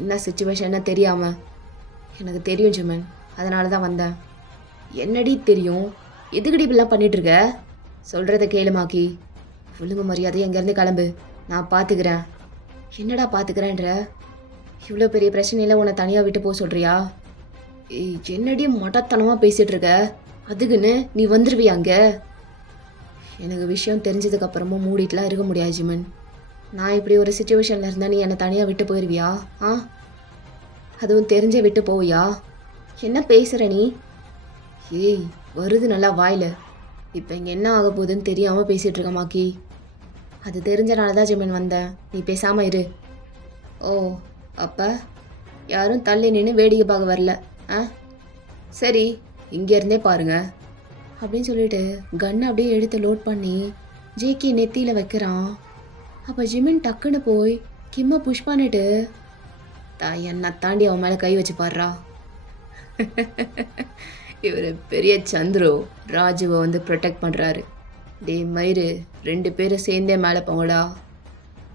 என்ன சுச்சுவேஷன்னு தெரியாமல்? எனக்கு தெரியும் ஜிமின், அதனால தான் வந்தேன். என்னடி தெரியும்? எதுக்குடி இப்படிலாம் பண்ணிகிட்ருக்க? சொல்கிறத கேளுமாக்கி, ஒழுங்கு மரியாதை எங்கேருந்து கிளம்பு, நான் பார்த்துக்கிறேன். என்னடா பார்த்துக்கிறேன்ற? இவ்வளோ பெரிய பிரச்சனையில் உன்னை தனியாக விட்டு போக சொல்கிறியா? ஏய், என்னடி மடத்தனமாக பேசிகிட்டு இருக்க? அதுக்குன்னு நீ வந்துடுவியா அங்கே? எனக்கு விஷயம் தெரிஞ்சதுக்கப்புறமும் மூடிட்டுலாம் இருக்க முடியாது ஜிமன். நான் இப்படி ஒரு சுச்சுவேஷனில் இருந்தால் நீ என்னை தனியாக விட்டு போயிடுவியா? ஆ, அதுவும் தெரிஞ்சே விட்டு போவியா? என்ன பேசுகிற நீ? ஏய், வருது நல்லா வாயில். இப்போ இங்கே என்ன ஆக போகுதுன்னு தெரியாமல் பேசிகிட்டு இருக்க மாக்கி. அது தெரிஞ்சனால தான் ஜிமன் வந்தேன். நீ பேசாமல் இரு. ஓ, அப்போ யாரும் தள்ளி நின்று வேடிக்கை பார்க்க வரல. ஆ சரி, இங்கேருந்தே பாருங்க அப்படின்னு சொல்லிட்டு கன்னை அப்படியே எடுத்து லோட் பண்ணி ஜேகே நெத்தியில் வைக்கிறான். அப்போ ஜிமின் டக்குன்னு போய் கிம்மை புஷ் பண்ணிட்டு, என்னை தாண்டி அவன் மேலே கை வச்சு பாடுறா. இவர் பெரிய சந்துரு ராஜுவை வந்து ப்ரொடெக்ட் பண்ணுறாரு. டே மயிறு, 2 பேரும் சேர்ந்தே மேலே போங்கடா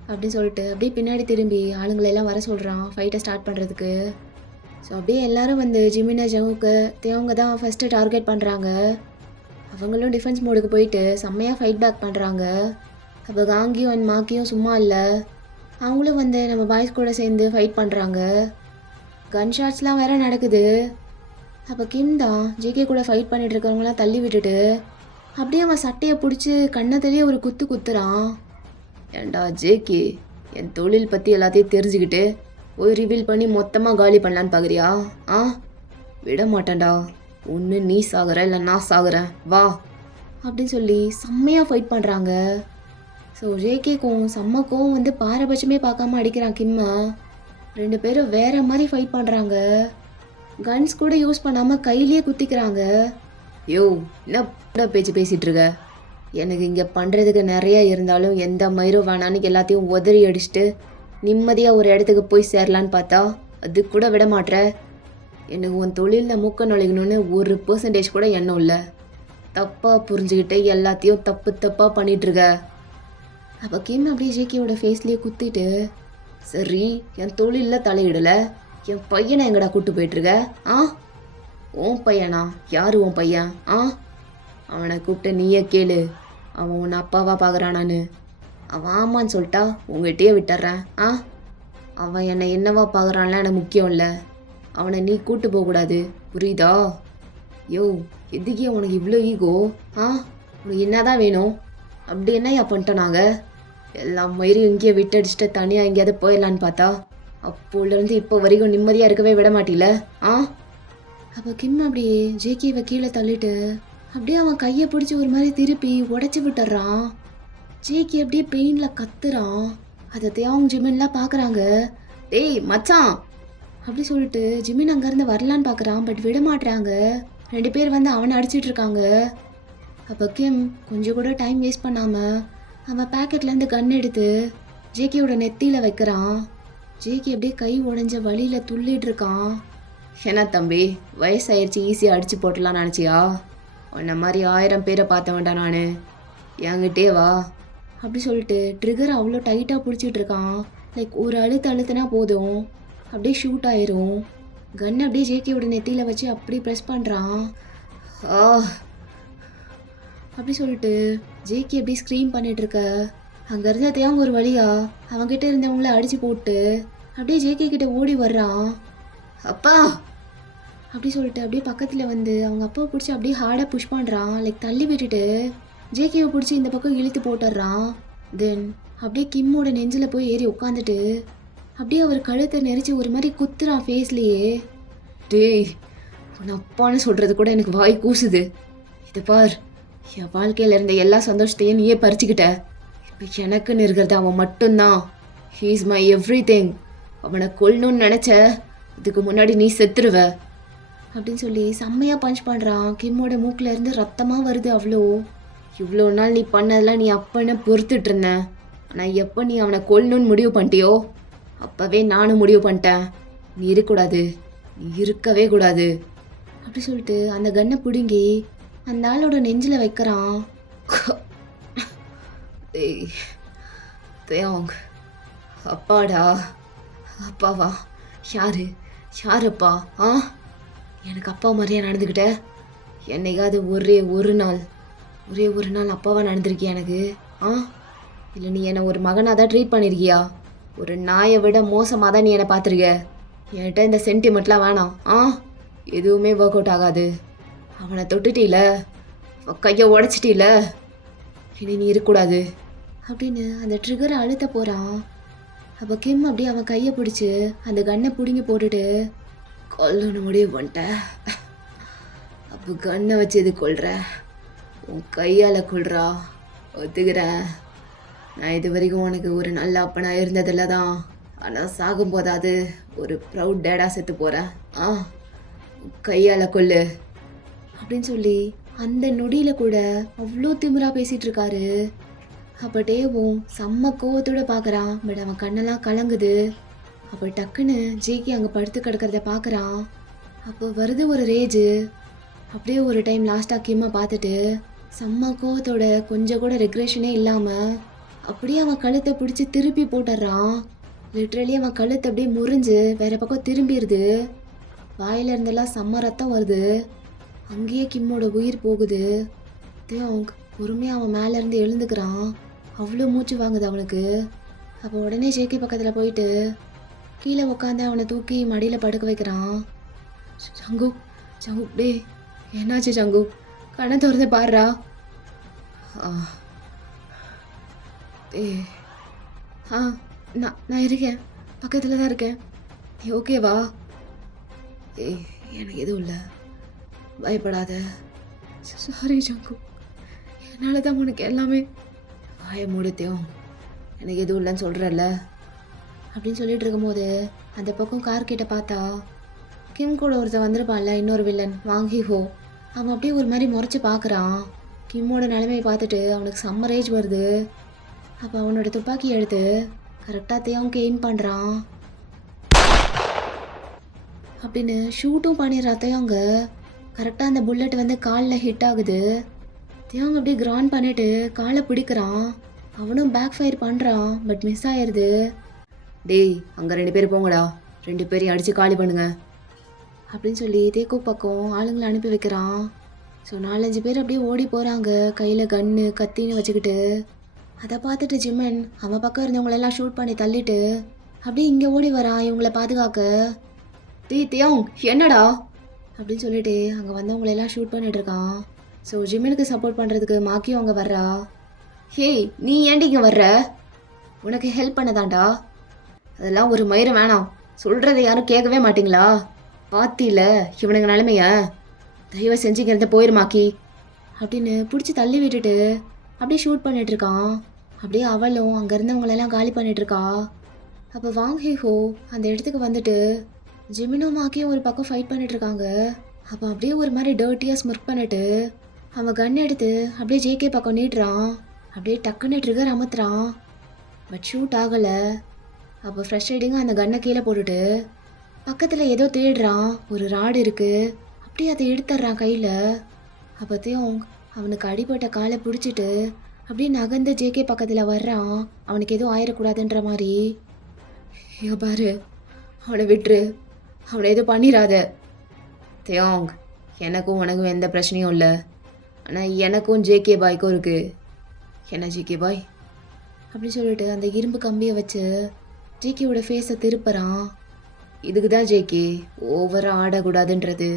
அப்படின்னு சொல்லிட்டு அப்படியே பின்னாடி திரும்பி ஆளுங்களெல்லாம் வர சொல்கிறான் ஃபைட்டை ஸ்டார்ட் பண்ணுறதுக்கு. ஸோ அப்படியே எல்லாரும் வந்து ஜிமினை ஜவுக்கு தேவங்க தான் ஃபஸ்ட்டு டார்கெட் பண்ணுறாங்க. அவங்களும் டிஃபென்ஸ் மோடுக்கு போயிட்டு செம்மையாக ஃபைட் பேக் பண்ணுறாங்க. அப்போ காங்கியும் அண்ட் மாக்கியும் சும்மா இல்லை, அவங்களும் வந்து நம்ம பாய்ஸ் கூட சேர்ந்து ஃபைட் பண்ணுறாங்க. கன் ஷாட்ஸ்லாம் வேறு நடக்குது. அப்போ கிம் தான் ஜேகே கூட ஃபைட் பண்ணிட்டு இருக்கிறவங்களாம் தள்ளி விட்டுட்டு அப்படியே அவன் சட்டையை பிடிச்சி கண்ணத்திலேயே ஒரு குத்து குத்துறான். ஏண்டா ஜேகே, என் தொழில் பற்றி எல்லாத்தையும் தெரிஞ்சுக்கிட்டு போய் ரிவீல் பண்ணி மொத்தமாக காலி பண்ணலான்னு பார்க்குறியா? ஆ, விட மாட்டேன்டா. ஒன்று நீ சாகுற, இல்லை நான் சாகுறேன், வா அப்படின்னு சொல்லி செம்மையாக ஃபைட் பண்ணுறாங்க. ஸோ ஜேகேக்கும் செம்மக்கும் வந்து பாரபட்சமே பார்க்காம அடிக்கிறான் கிம்மா. 2 பேரும் வேறு மாதிரி ஃபைட் பண்ணுறாங்க. கன்ஸ் கூட யூஸ் பண்ணாமல் கையிலேயே குத்திக்கிறாங்க. யோ, என்ன பேச்சு பேசிகிட்டு இருக்க? எனக்கு இங்கே பண்ணுறதுக்கு நிறையா இருந்தாலும் எந்த மயிரும் வேணான்னு எல்லாத்தையும் உதறி அடிச்சுட்டு நிம்மதியாக ஒரு இடத்துக்கு போய் சேரலான்னு பார்த்தா அது கூட விட மாட்ற. எனக்கு உன் தொழிலில் மூக்க நுழைக்கணும்னு 1% கூட எண்ணம் இல்லை. தப்பாக புரிஞ்சுக்கிட்டு எல்லாத்தையும் தப்பாக பண்ணிகிட்ருக்க. அப்போ கிம் அப்படியே ஜேகேயோட ஃபேஸ்லேயே குத்திட்டு, சரி, என் தொழிலில் தலையிடலை, என் பையனை எங்கடா கூப்பிட்டு போயிட்டுருக்க? ஆ, உன் பையனா? யார் உன் பையன்? ஆ, அவனை கூப்பிட்டு நீயே கேளு, அவன் உன்னை அப்பாவா பார்க்குறானான்னு. அவன் ஆமான்னு சொல்லிட்டா உங்கள்கிட்டயே விட்டுறேன். ஆ, அவன் என்னை என்னவா பார்க்குறான்லாம் எனக்கு முக்கியம் இல்லை. அவனை நீ கூப்பிட்டு போகக்கூடாது, புரியுதா? யோ, எதுக்கே உனக்கு இவ்வளோ ஈகோ? ஆ, உனக்கு என்னதான் வேணும்? அப்படி என்னையா பண்ணிட்டோம் நாங்கள்? எல்லா மயிரும் இங்கேயே விட்டடிச்சுட்டு தனியாக எங்கேயாவது போயிடலான்னு பார்த்தா அப்போலேருந்து இப்போ வரைக்கும் நிம்மதியாக இருக்கவே விட மாட்டில. ஆ, அப்போ கிம் அப்படியே ஜேகேவை கீழே தள்ளிட்டு அப்படியே அவன் கையை பிடிச்சி ஒரு மாதிரி திருப்பி உடச்சி விட்டுறான். ஜேகே அப்படியே பெயினில் கத்துறான். அதை தேவங்க ஜிமின்லாம் பார்க்குறாங்க. டேய் மச்சான் அப்படி சொல்லிட்டு ஜிமின் அங்கேருந்து வரலான்னு பார்க்குறான். பட் விட மாட்டுறாங்க. 2 பேர் வந்து அவனை அடிச்சிட்டு இருக்காங்க. அப்போ கிம் கொஞ்சம் கூட டைம் வேஸ்ட் பண்ணாமல் அவன் பேக்கெட்லேருந்து கன் எடுத்து ஜேகேயோட நெத்தியில் வைக்கிறான். ஜேகே அப்படியே கை உடஞ்ச வழியில் துள்ளிட்டு இருக்கான். என்ன தம்பி, வயசாயிருச்சு, ஈஸியாக அடித்து போட்டலான்னு நினச்சியா? உன்ன மாதிரி 1000 பேரை பார்த்த வேண்டாம் நான், என்கிட்டே வா அப்படி சொல்லிட்டு ட்ரிகர் அவ்வளோ டைட்டாக பிடிச்சிட்டு இருக்கான். லைக் ஒரு அழுத்தினா போதும் அப்படியே ஷூட் ஆயிரும். கன் அப்படியே ஜேகேயோட நெத்தியில் வச்சு அப்படி ப்ரெஸ் பண்ணுறான். ஆ அப்படி சொல்லிட்டு ஜேகே அப்படியே ஸ்க்ரீம் பண்ணிட்டு இருக்க. அங்கே இருந்த தேவங்க ஒரு வழியா அவங்ககிட்ட இருந்தவங்கள அடித்து போட்டு அப்படியே ஜேகே கிட்ட ஓடி வர்றான். அப்பா அப்படி சொல்லிட்டு அப்படியே பக்கத்தில் வந்து அவங்க அப்பாவை பிடிச்சி அப்படியே ஹார்டாக புஷ் பண்ணுறான். லைக் தள்ளி விட்டுட்டு ஜேகேவை பிடிச்சி இந்த பக்கம் இழுத்து போட்டுடுறான். தென் அப்படியே கிம்மோட நெஞ்சில் போய் ஏறி உட்காந்துட்டு அப்படியே அவர் கழுத்தை நெரிச்சு ஒரு மாதிரி குத்துறான் ஃபேஸ்லேயே. டேய், உன் அப்பான்னு சொல்கிறது கூட எனக்கு வாய் கூசுது. இது பார், என் வாழ்க்கையில் இருந்த எல்லா சந்தோஷத்தையும் நீயே பறிச்சுக்கிட்ட. இப்போ எனக்குன்னு இருக்கிறது அவன் மட்டும்தான். He is my everything. அவனை கொல்லணும்னு நினச்ச, இதுக்கு முன்னாடி நீ செத்துருவ அப்படின்னு சொல்லி செம்மையாக பஞ்ச் பண்ணுறான். கிம்மோட மூக்கில் இருந்து ரத்தமாக வருது அவ்வளோ. இவ்வளோ நாள் நீ பண்ணதெல்லாம் நீ அப்பன்னு பொறுத்துட்டு இருந்த. ஆனால் எப்போ நீ அவனை கொல்லணும்னு முடிவு பண்ணிட்டியோ அப்போவே நானும் முடிவு பண்ணிட்டேன். நீ இருக்கக்கூடாது, நீ இருக்கவே கூடாது அப்படி சொல்லிட்டு அந்த கன்னை பிடுங்கி அந்த ஆளோட நெஞ்சில் வைக்கிறான். ஏய் தேவாங், அப்பாடா, அப்பாவா? யாரு யாருப்பா? ஆ, எனக்கு அப்பா மாதிரியா நடந்துக்கிட்ட? என்னைக்காவது ஒரே ஒரு நாள் அப்பாவா நடந்திருக்கியா எனக்கு? ஆ, இல்லை நீ என்னை ஒரு மகனாக தான் ட்ரீட் பண்ணியிருக்கியா? ஒரு நாயை விட மோசமாக தான் நீ என்னை பார்த்துருக்க. என்கிட்ட இந்த சென்டிமெண்ட்லாம் வேணாம். ஆ, எதுவுமே ஒர்க் அவுட் ஆகாது. அவனை தொட்டுட்டீல, கையை உடச்சிட்டீல, இனி நீ இருக்கக்கூடாது அப்படின்னு அந்த ட்ரிகரை அழுத்த போகிறான். அப்போ கிம் அப்படியே அவன் கையை பிடிச்சி அந்த கன்னை பிடுங்கி போட்டுட்டு, கொல்லணும் முடிவு பண்ணிட்ட, அப்போ கன்னை வச்சு எது கொள்கிற? உன் கையால் கொள்றா, ஒத்துக்கிறேன். நான் இது வரைக்கும் உனக்கு ஒரு நல்ல அப்பனாக இருந்ததில்ல தான். ஆனால் சாகும்போதாவது ஒரு ப்ரௌட் டேடாக செத்து போகிறேன். ஆ, கையால் கொல்லு அப்படின்னு சொல்லி அந்த நொடியில் கூட அவ்வளோ திமிரா பேசிகிட்டு இருக்காரு. அப்போ டேவும் செம்ம கோவத்தோடு பார்க்குறான். பட் அவன் கண்ணெல்லாம் கலங்குது. அப்போ டக்குன்னு ஜேகே அங்கே படுத்து கிடக்கிறத பார்க்குறான். அப்போ வருது ஒரு ரேஜு. அப்படியே ஒரு டைம் லாஸ்ட்டாக கிம்மை பார்த்துட்டு செம்ம கோவத்தோட கொஞ்சம் கூட ரெக்ரெஷனே இல்லாமல் அப்படியே அவன் கழுத்தை பிடிச்சி திருப்பி போட்டுடுறான். லிட்ரலி அவன் கழுத்தை அப்படியே முறிஞ்சு வேற பக்கம் திரும்பிடுது. வாயில இருந்தெல்லாம் செம்ம ரத்தம் வருது. அங்கேயே கிம்மோட உயிர் போகுது. அவங்க பொறுமையாக அவன் மேலேருந்து எழுந்துக்கிறான். அவ்வளோ மூச்சு வாங்குது அவனுக்கு. அப்போ உடனே ஜேகே பக்கத்தில் போயிட்டு கீழே உட்காந்து அவனை தூக்கி மடியில் படுக்க வைக்கிறான். சங்கு, சங்கு டே என்னாச்சு சங்கு? கண்ணை திறந்து பாடுறா. ஏ ஆ, நான் இருக்கேன், பக்கத்தில் தான் இருக்கேன். நீ ஓகேவா? ஏய், எனக்கு எதுவும் இல்லை, பயப்படாத. சாரி சங்கு, என்னால் தான் உனக்கு எல்லாமே. வாய மூடித்தியும், எனக்கு எதுவும் இல்லைன்னு சொல்கிறல்ல அப்படின்னு சொல்லிட்டு இருக்கும்போது அந்த பக்கம் கார் கிட்ட பார்த்தா கிம் கூட ஒருத்தன் வந்திருப்பான்ல, இன்னொரு வில்லன் வாங்கி ஹோ. அவன் அப்படியே ஒரு மாதிரி முறைச்சி பார்க்குறான். கிம்மோட நிலைமையை பார்த்துட்டு அவனுக்கு செம்ம ரேஜ் வருது. அப்போ அவனோட துப்பாக்கி எடுத்து கரெக்டாக தேவங்க எய்ம் பண்ணுறான். அப்படின்னு ஷூட்டும் பண்ணிடுறா தேவங்க. கரெக்டாக அந்த புல்லட் வந்து காலில் ஹிட் ஆகுது. தேவங்க அப்படியே கிரான் பண்ணிட்டு காலை பிடிக்கிறான். அவனும் பேக் ஃபயர் பண்ணுறான். பட் மிஸ் ஆயிடுது. டேய், அங்கே 2 பேர் போங்கடா, 2 பேரையும் அடித்து காலி பண்ணுங்க அப்படின்னு சொல்லி தேக்கு பக்கம் ஆளுங்களை அனுப்பி வைக்கிறான். ஸோ 4-5 பேர் அப்படியே ஓடி போகிறாங்க, கையில் கன்று கத்தின்னு வச்சுக்கிட்டு. அதை பார்த்துட்டு ஜிம்மன் அவன் பக்கம் இருந்தவங்களெல்லாம் ஷூட் பண்ணி தள்ளிட்டு அப்படியே இங்கே ஓடி வரான் இவங்கள பாதுகாக்க. தியோங் என்னடா அப்படின்னு சொல்லிட்டு அங்கே வந்தவங்களெல்லாம் ஷூட் பண்ணிட்டு இருக்கான். ஸோ ஜிம்மனுக்கு சப்போர்ட் பண்ணுறதுக்கு மாக்கியும் அங்கே வர்றா. ஹேய், நீ ஏன்டி இங்கே வர்ற? உனக்கு ஹெல்ப் பண்ணதாண்டா. அதெல்லாம் ஒரு மயிரும் வேணாம், சொல்கிறத யாரும் கேட்கவே மாட்டிங்களா? பாத்தியில இவனுங்க நிலைமைய, தயவு செஞ்சுங்கிறத போயிருமாக்கி அப்படின்னு பிடிச்சி தள்ளி விட்டுட்டு அப்படியே ஷூட் பண்ணிட்டு இருக்கான். அப்படியே அவளும் அங்கே இருந்தவங்களெல்லாம் காலி பண்ணிட்டு இருக்கா. அப்போ வாங் ஹே ஹோ அந்த இடத்துக்கு வந்துட்டு ஜிமினும் மாக்கியும் ஒரு பக்கம் ஃபைட் பண்ணிட்டு இருக்காங்க. அப்போ அப்படியே ஒரு மாதிரி டர்ட்டியாக ஸ்மிர்க் பண்ணிட்டு அவன் கன் எடுத்து அப்படியே ஜேகே பக்கம் நீட்டுறான். அப்படியே டக்குன்னு ட்ரிகர் அமுத்துறான். பட் ஷூட் ஆகலை. அப்போ ஃப்ரெஷ்ஷைடிங்காக அந்த கன்னை கீழே போட்டுட்டு பக்கத்தில் ஏதோ தேடுறான். ஒரு ராடு இருக்குது, அப்படியே அதை எடுத்துட்றான் கையில். அப்போத்தையும் அவனுக்கு அடிபட்ட காலை பிடிச்சிட்டு அப்படியே நகர்ந்து ஜேகே பக்கத்தில் வர்றான். அவனுக்கு எதுவும் ஆயிடக்கூடாதுன்ற மாதிரி. ஐயோ பாரு, அவனை விட்டுரு, அவனை எதுவும் பண்ணிடாத. தேயோங், எனக்கும் உனக்கும் எந்த பிரச்சனையும் இல்லை, ஆனால் எனக்கும் ஜேகே பாய்க்கும் இருக்குது. என்ன ஜேகே பாய் அப்படின்னு சொல்லிட்டு அந்த இரும்பு கம்பியை வச்சு ஜேகேவோட ஃபேஸை திருப்புறான். இதுக்கு தான் ஜேகே ஓவராக ஆடக்கூடாதுன்றது.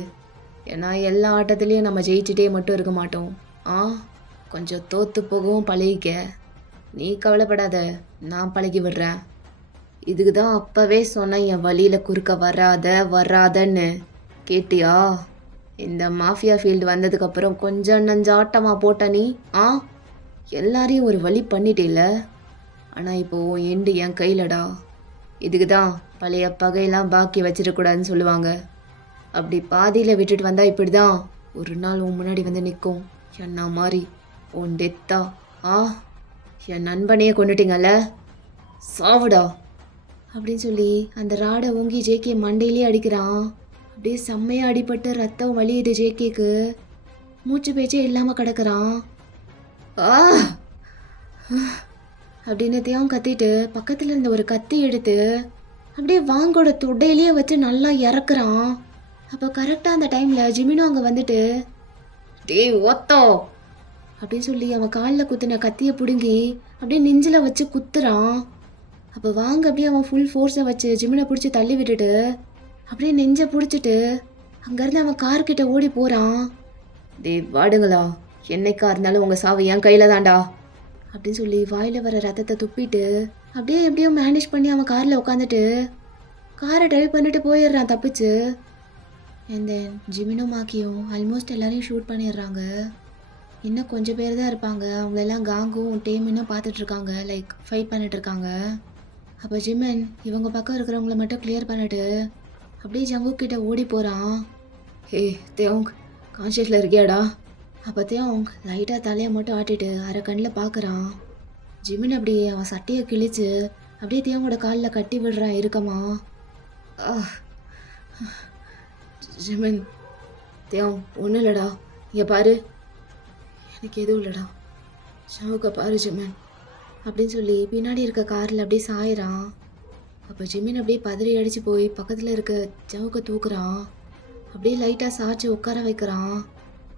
ஏன்னா எல்லா ஆட்டத்துலேயும் நம்ம ஜெயிச்சுட்டே மட்டும் இருக்க மாட்டோம். கொஞ்சம் தோற்று போகவும் பழகிக்க. நீ கவலைப்படாத, நான் பழகி விடுறேன். இதுக்கு தான் அப்போவே சொன்னேன் என் வழியில் குறுக்க வராதன்னு. கேட்டியா? இந்த மாஃபியா ஃபீல்டு வந்ததுக்கப்புறம் கொஞ்சம் நஞ்சாட்டமாக போட்ட நீ எல்லாரையும் ஒரு வழி பண்ணிட்டேல. ஆனால் இப்போது எண்டு என் கையிலடா. இதுக்கு தான் பழைய பகையெல்லாம் பாக்கி வச்சிடக்கூடாதுன்னு சொல்லுவாங்க. அப்படி பாதியில் விட்டுட்டு வந்தால் இப்படி தான் ஒரு நாள் உன் முன்னாடி வந்து நிற்கும் என்ன மாதிரி. உன் டெத்தா? ஆ, என் நண்பனையே கொண்டுட்டீங்கல்ல, சாவுடா அப்படின்னு சொல்லி அந்த ராடை ஓங்கி ஜேகே மண்டையிலே அடிக்கிறான். அப்படியே செம்மையா அடிபட்டு ரத்தம் வலியுது ஜேகேக்கு. மூச்சு பேச்சே இல்லாமல் கிடக்குறான். ஆ அப்படின்னு தேவன் கத்திட்டு பக்கத்தில் இருந்த ஒரு கத்தி எடுத்து அப்படியே வாங்கோட தொடையிலேயே வச்சு நல்லா இறக்குறான். அப்போ கரெக்டாக அந்த டைமில் ஜிமினோ அங்கே வந்துட்டு, டேய் ஓத்தோ அப்படின்னு சொல்லி அவன் காலில் குத்தின கத்தியை பிடுங்கி அப்படியே நெஞ்சில் வச்சு குத்துறான். அப்போ வாங்க அப்படியே அவன் ஃபுல் ஃபோர்ஸை வச்சு ஜிமினை பிடிச்சி தள்ளி விட்டுட்டு அப்படியே நெஞ்சை பிடிச்சிட்டு அங்கேருந்து அவன் கார்கிட்ட ஓடி போகிறான். டேய் வாடுங்களா, என்னைக்கா இருந்தாலும் உங்கள் சாவு என் கையில் தான்டா அப்படின்னு சொல்லி வாயில் வர ரத்தத்தை துப்பிட்டு அப்படியே எப்படியோ மேனேஜ் பண்ணி அவன் காரில் உட்காந்துட்டு காரை டிரைவ் பண்ணிட்டு போயிடுறான் தப்பிச்சு. அண்ட் தென் ஜிமினோ மாக்கியும் ஆல்மோஸ்ட் எல்லாரையும் ஷூட் பண்ணிடுறாங்க. இன்னும் கொஞ்சம் பேர் தான் இருப்பாங்க. அவங்களெல்லாம் காங்கும் டேமினும் பார்த்துட்ருக்காங்க, லைக் ஃபைட் பண்ணிட்டுருக்காங்க. அப்போ ஜிமின் இவங்க பக்கம் இருக்கிறவங்கள மட்டும் கிளியர் பண்ணிட்டு அப்படியே ஜங்குக் கிட்ட ஓடி போகிறான். ஹே தேவோங், கான்ஷியஸில் இருக்கியாடா? அப்போ தேவோங் லைட்டாக தலையை மட்டும் ஆட்டிட்டு அரை கண்ணில் பார்க்குறான். ஜிமின் அப்படியே அவன் சட்டையை கிழிச்சு அப்படியே தேவோட காலில் கட்டி விடுறான் இருக்கமா. ஜிமின், தேவோங் ஒன்றும் இல்லைடா, இங்கே பாரு, எனக்கு எதுவும் இல்லைடா, ஜவுக்கை பாரு ஜிமின் அப்படின்னு சொல்லி பின்னாடி இருக்க காரில் அப்படியே சாயிறான். அப்போ ஜிமின் அப்படியே பதறி அடித்து போய் பக்கத்தில் இருக்க ஜவுக்கை தூக்குறான். அப்படியே லைட்டாக சாய்ச்சி உட்கார வைக்கிறான்.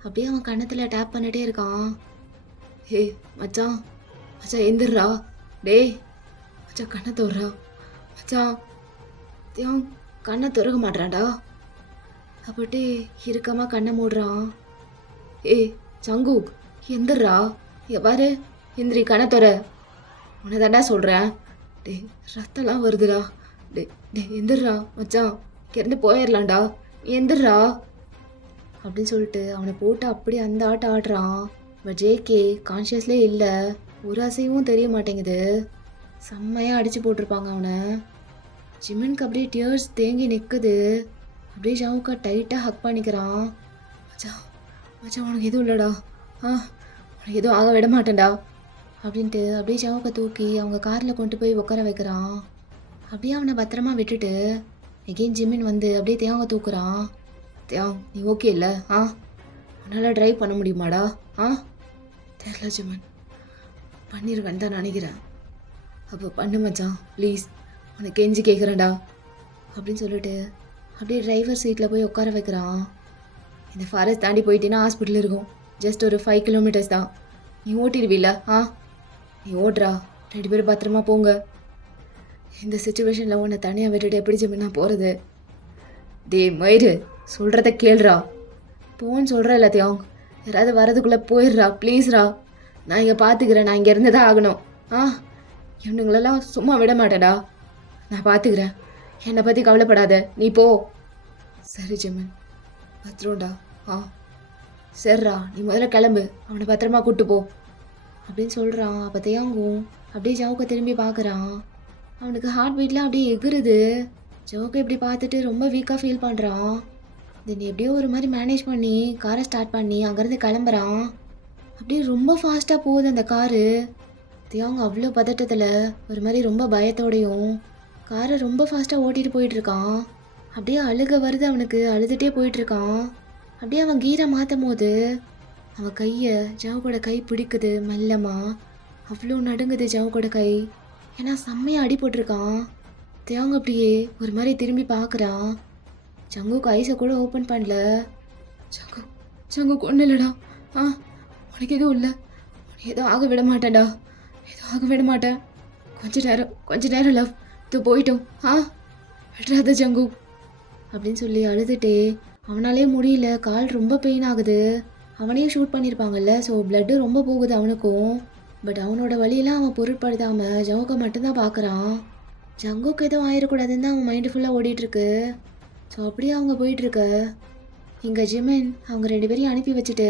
அப்படியே அவன் கன்னத்தில் டேப் பண்ணிட்டே இருக்கான். ஹே மச்சான், மச்சான் எந்திர்றா, டேய் மச்சான் கண்ணை தோறா, மச்சான் தேவன் கண்ணை திறக்க மாட்டான்டா. அப்படியே இறுக்கமாக கண்ணை மூடுறான். ஏய் சங்கு எந்திர்றா, பாரு எந்திரி, கண்ணை தோற, உன்னை தாண்டா சொல்கிறேன். டே ரத்தம்லாம் வருதுடா, டே டே எந்திர்றா மச்சான், இங்கேருந்து போயிடலாம்டா, நீ எந்திர்றா அப்படின்னு சொல்லிட்டு அவனை போட்டு அப்படியே அந்த ஆட்டம் ஆடுறான். பட் ஜேகே கான்ஷியஸ்லேயே இல்லை, ஒரு அசைவும் தெரிய மாட்டேங்குது. செம்மையாக அடித்து போட்டிருப்பாங்க அவனை. ஜிமினுக்கு அப்படியே டியர்ஸ் தேங்கி நிற்குது. அப்படியே ஜவுக்கா டைட்டாக ஹக் பண்ணிக்கிறான். மச்சான் மச்சான் உனக்கு எதுவும் இல்லைடா, உனக்கு எதுவும் ஆக விட மாட்டேன்டா அப்படின்ட்டு அப்படியே ஜவுக்கை தூக்கி அவங்க காரில் கொண்டு போய் உட்கார வைக்கிறான். அப்படியே அவனை பத்திரமா விட்டுட்டு எகெயின் ஜிமின் வந்து அப்படியே தேவங்க தூக்குறான். தேவ் நீ ஓகே இல்லை? உன்னால் ட்ரைவ் பண்ண முடியுமாடா? தெரியல ஜிமின், பண்ணிடுவேன் தான் நினைக்கிறேன். அப்போ பண்ணு மச்சான் ப்ளீஸ், உனக்கு கெஞ்சி கேட்குறேன்டா அப்படின்னு சொல்லிட்டு அப்படியே டிரைவர் சீட்டில் போய் உட்கார வைக்கிறான். இந்த ஃபாரஸ்ட் தாண்டி போயிட்டீங்கன்னா ஹாஸ்பிட்டல் இருக்கும், ஜஸ்ட் ஒரு 5 கிலோமீட்டர்ஸ் தான், நீ ஓட்டிடுவீல்ல? நீ ஓடுறா, 2 பேரும் பத்திரமா போங்க. இந்த சுச்சுவேஷனில் உன்னை தனியாக விட்டுட்டு எப்படி ஜிமின் நான் போகிறது? டே மயிறு சொல்கிறத கேள்றா, போன்னு சொல்கிற எல்லாத்தையும், யாராவது வரதுக்குள்ளே போயிடுறா ப்ளீஸ்ரா, நான் இங்கே பார்த்துக்கிறேன், நான் இங்கே இருந்து தான் ஆகணும். இவனுங்களெல்லாம் சும்மா விட மாட்டேடா, நான் பார்த்துக்கிறேன், என்னை பற்றி கவலைப்படாத, நீ போ. சரி ஜிமின் பத்திரம்டா. சரிடா, நீ முதல்ல கிளம்பு, அவனை பத்திரமா கூப்பிட்டு போ அப்படின்னு சொல்கிறான். அப்போ தேங்கும் அப்படியே ஜவுக்கை திரும்பி பார்க்குறான். அவனுக்கு ஹார்ட் பீட்லாம் அப்படியே எகுறுது. ஜவுக்கை இப்படி பார்த்துட்டு ரொம்ப வீக்காக ஃபீல் பண்ணுறான். தென் எப்படியோ ஒரு மாதிரி மேனேஜ் பண்ணி காரை ஸ்டார்ட் பண்ணி அங்கேருந்து கிளம்புறான். அப்படியே ரொம்ப ஃபாஸ்ட்டாக போகுது அந்த காரு. தேவங்க அவ்வளோ பதட்டத்தில் ஒரு மாதிரி ரொம்ப பயத்தோடையும் காரை ரொம்ப ஃபாஸ்ட்டாக ஓட்டிகிட்டு போயிட்டுருக்கான். அப்படியே அழுக வருது அவனுக்கு, அழுதுகிட்டே போயிட்டுருக்கான். அப்படியே அவன் கீரை மாற்றும் போது அவன் கையை ஜவுக்கோட கை பிடிக்குது மெல்லமா. அவ்வளோ நடுங்குது ஜவுக்கோட கை, ஏன்னா செம்மையாக அடி போட்டிருக்கான். தேவங்க அப்படியே ஒரு மாதிரி திரும்பி பார்க்குறான். ஜங்குக்கு ஐஸை கூட ஓப்பன் பண்ணல. ஜங்குக்கு ஒன்றும் இல்லைடா, உனக்கு எதுவும் இல்லை, உனக்கு எதுவும் ஆக விட மாட்டேன்டா, எதுவும் ஆக விட மாட்டேன், கொஞ்ச நேரம் லவ், இது போயிட்டோம், விட்டுறாத ஜங்கு அப்படின்னு சொல்லி அழுதுட்டே அவனாலே முடியல, கால் ரொம்ப பெயின் ஆகுது. அவனையும் ஷூட் பண்ணியிருப்பாங்கல்ல, ஸோ பிளட்டு ரொம்ப போகுது அவனுக்கும். பட் அவனோட வழியெல்லாம் அவன் பொருட்படுத்தாமல் ஜவுக்கை மட்டும்தான் பார்க்குறான். ஜங்குக்கு எதுவும் ஆயிடக்கூடாதுன்னு தான் அவன் மைண்டு ஃபுல்லாக ஓடிட்டுருக்கு. ஸோ அப்படியே அவங்க போயிட்டுருக்க இங்கே ஜிமின் அவங்க 2 பேரையும் அனுப்பி வச்சுட்டு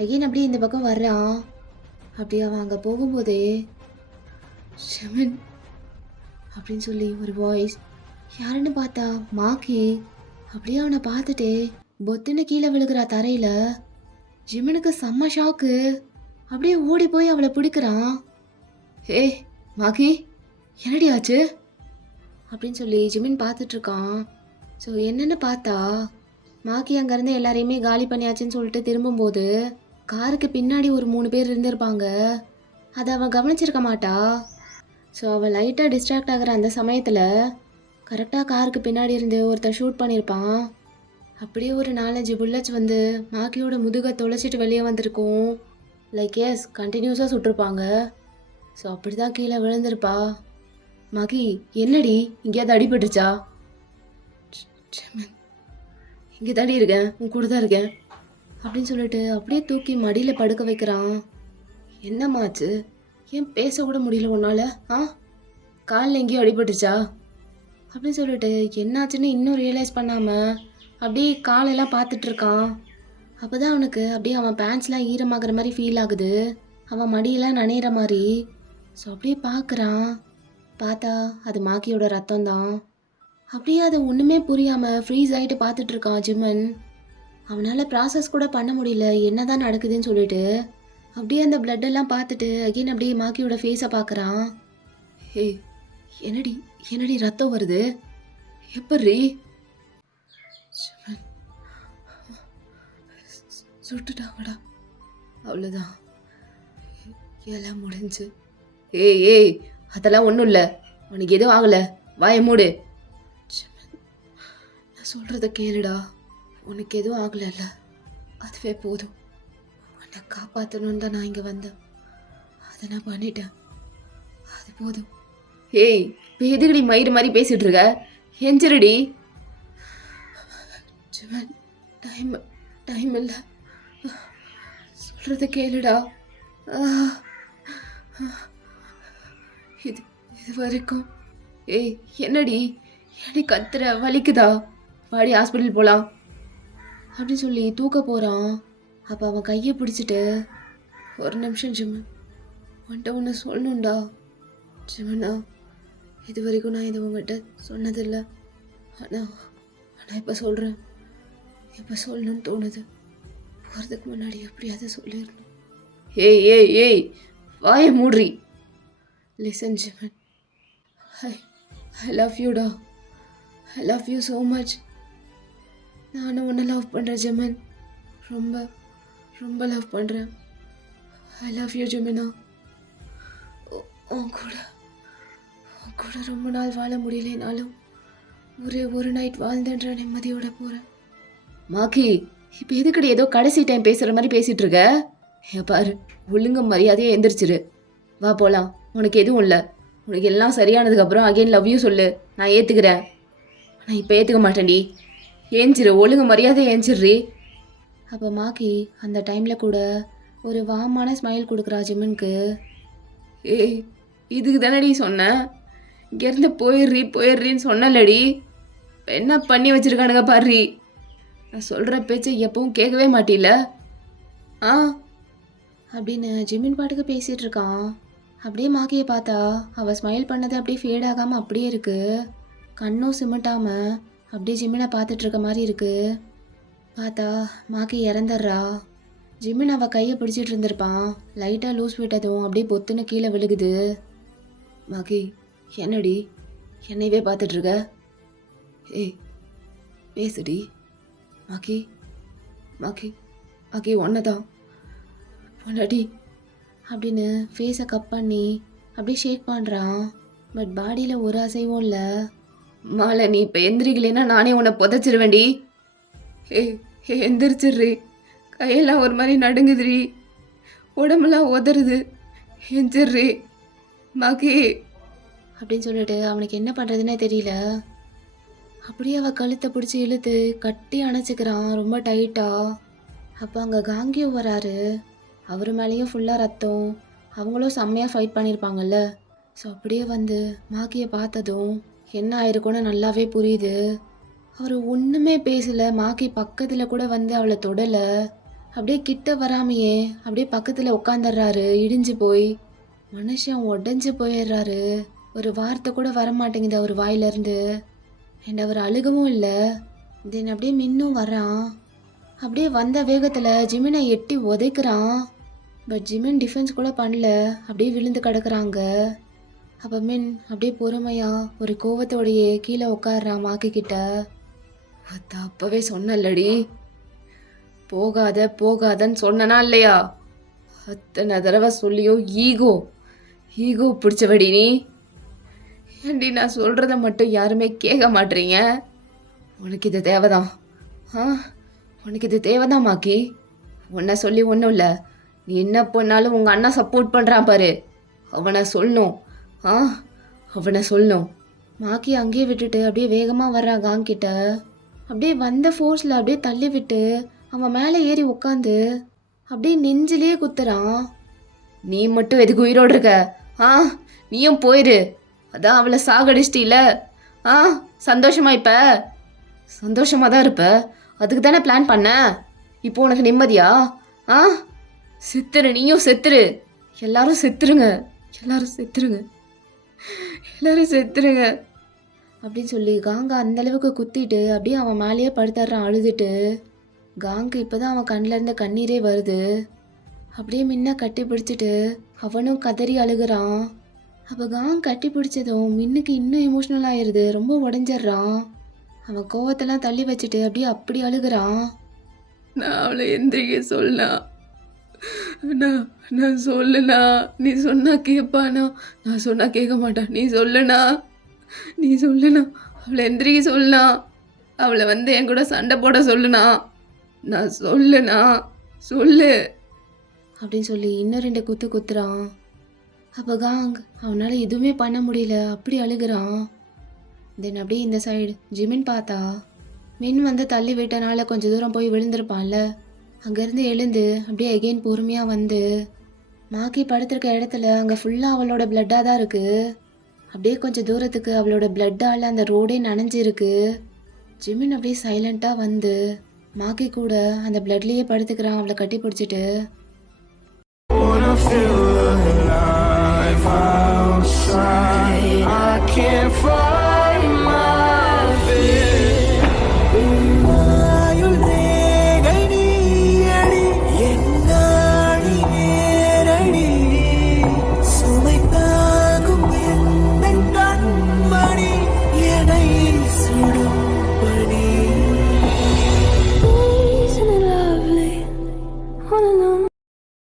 அகெயின் அப்படியே இந்த பக்கம் வர்றான். அப்படியே அவன் அங்கே போகும்போதே ஜிமின் அப்படின்னு சொல்லி ஒரு வாய்ஸ், யாருன்னு பார்த்தா மாக்கி. அப்படியே அவனை பார்த்துட்டே பொத்துன்னு கீழே விழுகிறா தரையில். ஜிமினுக்கு செம்ம ஷாக்கு. அப்படியே ஓடி போய் அவளை பிடிக்கிறான். ஏய் மாகி, என்னடி ஆச்சு அப்படின்னு சொல்லி ஜிமின் பார்த்துட்டு இருக்கான். ஸோ என்னன்னு பார்த்தா மாகி அங்கேருந்து எல்லாரையுமே காலி பண்ணியாச்சுன்னு சொல்லிட்டு திரும்பும்போது காருக்கு பின்னாடி ஒரு 3 பேர் இருந்திருப்பாங்க. அதை அவன் கவனிச்சிருக்க மாட்டா. ஸோ அவள் லைட்டாக டிஸ்ட்ராக்ட் ஆகிற அந்த சமயத்தில் கரெக்டாக காருக்கு பின்னாடி இருந்து ஒருத்தர் ஷூட் பண்ணியிருப்பான். அப்படியே ஒரு 4-5 புல்லட்ஸ் வந்து மாகியோட முதுகை தொலைச்சிட்டு வெளியே வந்திருக்கும். லைக் எஸ் கண்டினியூஸாக சுட்டிருப்பாங்க. ஸோ அப்படி தான் கீழே விழுந்திருப்பா. மாகி என்னடி இங்கேயாவது அடிபட்டுருச்சா? இங்கே தாடி இருக்கேன், உன் கூட தான் இருக்கேன் அப்படின்னு சொல்லிட்டு அப்படியே தூக்கி மடியில் படுக்க வைக்கிறான். என்னம்மாச்சு, ஏன் பேச கூட முடியல உன்னால? காலில் எங்கேயோ அடிபட்டுச்சா அப்படின்னு சொல்லிட்டு என்னாச்சுன்னு இன்னும் ரியலைஸ் பண்ணாமல் அப்படியே காலெல்லாம் பார்த்துட்டு இருக்கான். அப்போ தான் அவனுக்கு அப்படியே அவன் பேண்ட்ஸ்லாம் ஈரமாகிற மாதிரி ஃபீல் ஆகுது, அவன் மடியெல்லாம் நனையிற மாதிரி. ஸோ அப்படியே பார்க்குறான். பார்த்தா அது மாகியோட ரத்தம் தான். அப்படியே அதை ஒன்றுமே புரியாமல் ஃப்ரீஸ் ஆகிட்டு பார்த்துட்டு இருக்கான் ஜிமன். அவனால் ப்ராசஸ் கூட பண்ண முடியல என்ன தான் நடக்குதுன்னு சொல்லிட்டு. அப்படியே அந்த பிளட்டெல்லாம் பார்த்துட்டு அகெயின் அப்படியே மாகியோட ஃபேஸை பார்க்குறான். ஏய் என்னடி என்னடி ரத்தம் வருது, எப்படி? சுட்டுட்டாங்கடா, அவ்வளோதான், எல்லாம் முடிஞ்சு. ஏய் ஏய் அதெல்லாம் ஒன்றும் இல்லை, உனக்கு எதுவும் ஆகலை, வாயை மூடு. நான் சொல்கிறத கேளுடா, உனக்கு எதுவும் ஆகலைல்ல, அதுவே போதும். உன்னை காப்பாற்றணுன்னு தான் நான் இங்கே வந்தேன், அதை நான் பண்ணிட்டேன், அது போதும். ஏய் இப்போ எதுக்கடி மயிறு மாதிரி பேசிகிட்டு இருக்க, எஞ்சிருடி. ஜிவன் டைம் இல்லை, சொல்கிறத கேளுடா. இது வரைக்கும். ஏய் என்னடி என்னடி கத்துற, வலிக்குதா, வாடி ஹாஸ்பிட்டல் போகலாம் அப்படின்னு சொல்லி தூக்க போகிறான். அப்போ அவன் கையை பிடிச்சிட்டு, ஒரு நிமிஷம் ஜிமன், உன்கிட்ட ஒன்று சொல்லணும்டா. ஜிமனா, இது வரைக்கும் நான் இது உங்கள்கிட்ட சொன்னதில்லை, ஆனால் இப்போ சொல்கிறேன், இப்போ சொல்லணும்னு தோணுது, போகிறதுக்கு முன்னாடி எப்படியாவது சொல்லிடணும். ஏய் ஏய் ஏய் வாயை மூடுறி. லிசன் ஜிமன், ஐ லவ் யூடா, I love you so much. நானும் உன்னை லவ் பண்ணுறேன் ஜிமன், ரொம்ப ரொம்ப லவ் பண்ணுறேன். ஐ லவ் யூ ஜிமனா. உன் கூட ரொம்ப நாள் வாழ முடியலைனாலும் ஒரு நைட் வாழ்ந்தன்ற நிம்மதியோட போகிறேன். மாகி இப்போ எதுக்கடி ஏதோ கடைசி டைம் பேசுகிற மாதிரி பேசிகிட்டு இருக்க? பாரு, ஒழுங்க மரியாதையாக எந்திரிச்சிரு, வா போகலாம். உனக்கு எதுவும் இல்லை, உனக்கு எல்லாம் சரியானதுக்கப்புறம் அகெயின் லவ் யூ சொல்லு, நான் ஏற்றுக்கிறேன். ஆனால் இப்போ ஏற்றுக்க மாட்டேன்டி, ஏஞ்சிரு, ஒழுங்கு மரியாதையை ஏஞ்சிடுறி. அப்போ மாகி அந்த டைமில் கூட ஒரு வாமான ஸ்மைல் கொடுக்குறா ஜிமனுக்கு. ஏய் இதுக்கு தானடி சொன்னேன், இங்கேருந்து போயிடுறின்னு சொன்னலடி, என்ன பண்ணி வச்சுருக்கானுங்க பாரு. நான் சொல்கிற பேச்சை எப்பவும் கேட்கவே மாட்டில அப்படின்னு ஜிமின் பாட்டுக்கு பேசிகிட்டு இருக்கான். அப்படியே மாகியை பார்த்தா அவள் ஸ்மைல் பண்ணது அப்படியே ஃபேட் ஆகாமல் அப்படியே இருக்குது, கண்ணும் சிமிட்டாமல் அப்படியே ஜிமினை பார்த்துட்டு இருக்க மாதிரி இருக்குது. பார்த்தா மாகி இறந்துடுறா. ஜிமின் அவள் கையை பிடிச்சிட்டு இருந்திருப்பான், லைட்டாக லூஸ் விட்டதும் அப்படியே பொத்துன்னு கீழே விழுகுது. மாகி என்னடி என்னையவே பார்த்துட்ருக்க? ஏய் பேசுடி. மாகி மாகி மாகி ஒன்றை தான் பொண்டாட்டி அப்படின்னு ஃபேஸை கப் பண்ணி அப்படியே ஷேக் பண்ணுறான். பட் பாடியில் ஒரு அசைவும் இல்லை. மாலை நீ இப்போ எந்திரிக்கலைன்னா நானே உன்னை புதைச்சிருவேண்டி. எந்திரிச்சிட்றி, கையெல்லாம் ஒரு மாதிரி நடுங்குதுரி, உடம்பெல்லாம் உதறுது, எந்திரிட்றி மாகி அப்படின்னு சொல்லிட்டு அவனுக்கு என்ன பண்ணுறதுன்னே தெரியல. அப்படியே அவள் கழுத்தை பிடிச்சி இழுத்து கட்டி அணைச்சிக்கிறான் ரொம்ப டைட்டாக. அப்போ அங்கே காங்கியோ வராரு, அவர் மேலேயும் ஃபுல்லாக ரத்தம், அவங்களும் செம்மையாக ஃபைட் பண்ணியிருப்பாங்கல்ல. ஸோ அப்படியே வந்து மாகியை பார்த்ததும் என்ன ஆயிருக்கும்னு நல்லாவே புரியுது. அவர் ஒன்றுமே பேசலை, மாகி பக்கத்தில் கூட வந்து அவளை தொடலை, அப்படியே கிட்ட வராமையே அப்படியே பக்கத்தில் உட்காந்துடுறாரு இடிஞ்சு போய். மனுஷன் உடஞ்சி போயிடுறாரு, ஒரு வார்த்தை கூட வரமாட்டேங்குது அவர் வாயிலேருந்து. அண்ட் அவர் அழுகவும் இல்லை. தென் அப்படியே மின்னும் வரான். அப்படியே வந்த வேகத்தில் ஜிமினை எட்டி உதைக்கிறான். பட் ஜிமின் டிஃபென்ஸ் கூட பண்ணல, அப்படியே விழுந்து கிடக்குறாங்க. அப்போ மின் அப்படியே பொறுமையா ஒரு கோவத்தோடையே கீழே உட்காடுறான் மாக்கி கிட்ட. அப்பவே சொன்னல்லடி, போகாத போகாதன்னு சொன்னனா இல்லையா? அத்தனை தடவை சொல்லியும் ஈகோ ஈகோ பிடிச்சவடி நீ. ஏண்டி நான் சொல்கிறத மட்டும் யாருமே கேட்க மாட்டீங்க? உனக்கு இது தேவைதான். உனக்கு இது தேவைதான் மாக்கி. உன்னை சொல்லி ஒன்றும் இல்லை, நீ என்ன பண்ணாலும் உங்கள் அண்ணா சப்போர்ட் பண்ணுறான் பாரு, அவனை சொல்லணும். அவனை சொல்லணும். மாக்கி அங்கேயே விட்டுட்டு அப்படியே வேகமாக வர்றான் காங்கிட்ட. அப்படியே வந்த ஃபோர்ஸில் அப்படியே தள்ளி விட்டு அவன் மேலே ஏறி உட்காந்து அப்படியே நெஞ்சிலேயே குத்துறான். நீ மட்டும் எதுக்கு உயிரோடு இருக்க? நீயும் போயிரு. அதான் அவளை சாகடிச்சிட்டில. சந்தோஷமா? இப்போ சந்தோஷமாக தான் இருப்ப. அதுக்கு தானே பிளான் பண்ண. இப்போ உனக்கு நிம்மதியா? செத்துரு, நீயும் செத்துரு. எல்லாரும் செத்துருங்க, எல்லாரும் செத்துருங்க, எல்லாரும் செத்துருங்க அப்படின்னு சொல்லி காங்கா அந்தளவுக்கு குத்திட்டு அப்படியே அவன் மேலேயே படுத்துடுறான் அழுதுட்டு. காங்கு இப்போ தான் அவன் கண்ணிலேருந்து கண்ணீரே வருது. அப்படியே மின்ன கட்டி பிடிச்சிட்டு அவனும் கதறி அழுகிறான். அப்போ காங் கட்டி பிடிச்சதும் மின்னுக்கு இன்னும் எமோஷ்னல் ஆயிடுது, ரொம்ப உடஞ்சிட்றான். அவன் கோவத்தெல்லாம் தள்ளி வச்சுட்டு அப்படியே அப்படி அழுகிறான். நான் அவளை எந்திரிக்க சொல்லா, நான் சொல்லுனா, நீ சொன்னா கேட்பானா? நான் சொன்னா கேட்க மாட்டான். நீ சொல்லுனா, நீ சொல்லுனா, அவளை எந்திரிக்க சொல்லுனா, அவளை வந்து என் கூட சண்டை போட சொல்லுனா, நான் சொல்லுனா, சொல்லு அப்படின்னு சொல்லி இன்னும் 2 குத்து குத்துறான். அப்போ காங் அவனால் எதுவுமே பண்ண முடியல, அப்படி அழுகிறான். தென் அப்படியே இந்த சைடு ஜிமின் பார்த்தா மின் வந்து தள்ளி விட்டனால கொஞ்சம் தூரம் போய் விழுந்திருப்பான்ல, அங்கேருந்து எழுந்து அப்படியே எகெயின் பொறுமையாக வந்து மாக்கி படுத்திருக்க இடத்துல அங்கே ஃபுல்லாக அவளோட பிளட்டாக தான் இருக்குது. அப்படியே கொஞ்சம் தூரத்துக்கு அவளோட பிளட்டால் அந்த ரோடே நனைஞ்சிருக்கு. ஜிமின் அப்படியே சைலண்ட்டாக வந்து மாக்கி கூட அந்த பிளட்லேயே படுத்துக்கிறான், அவளை கட்டி பிடிச்சிட்டு. I can't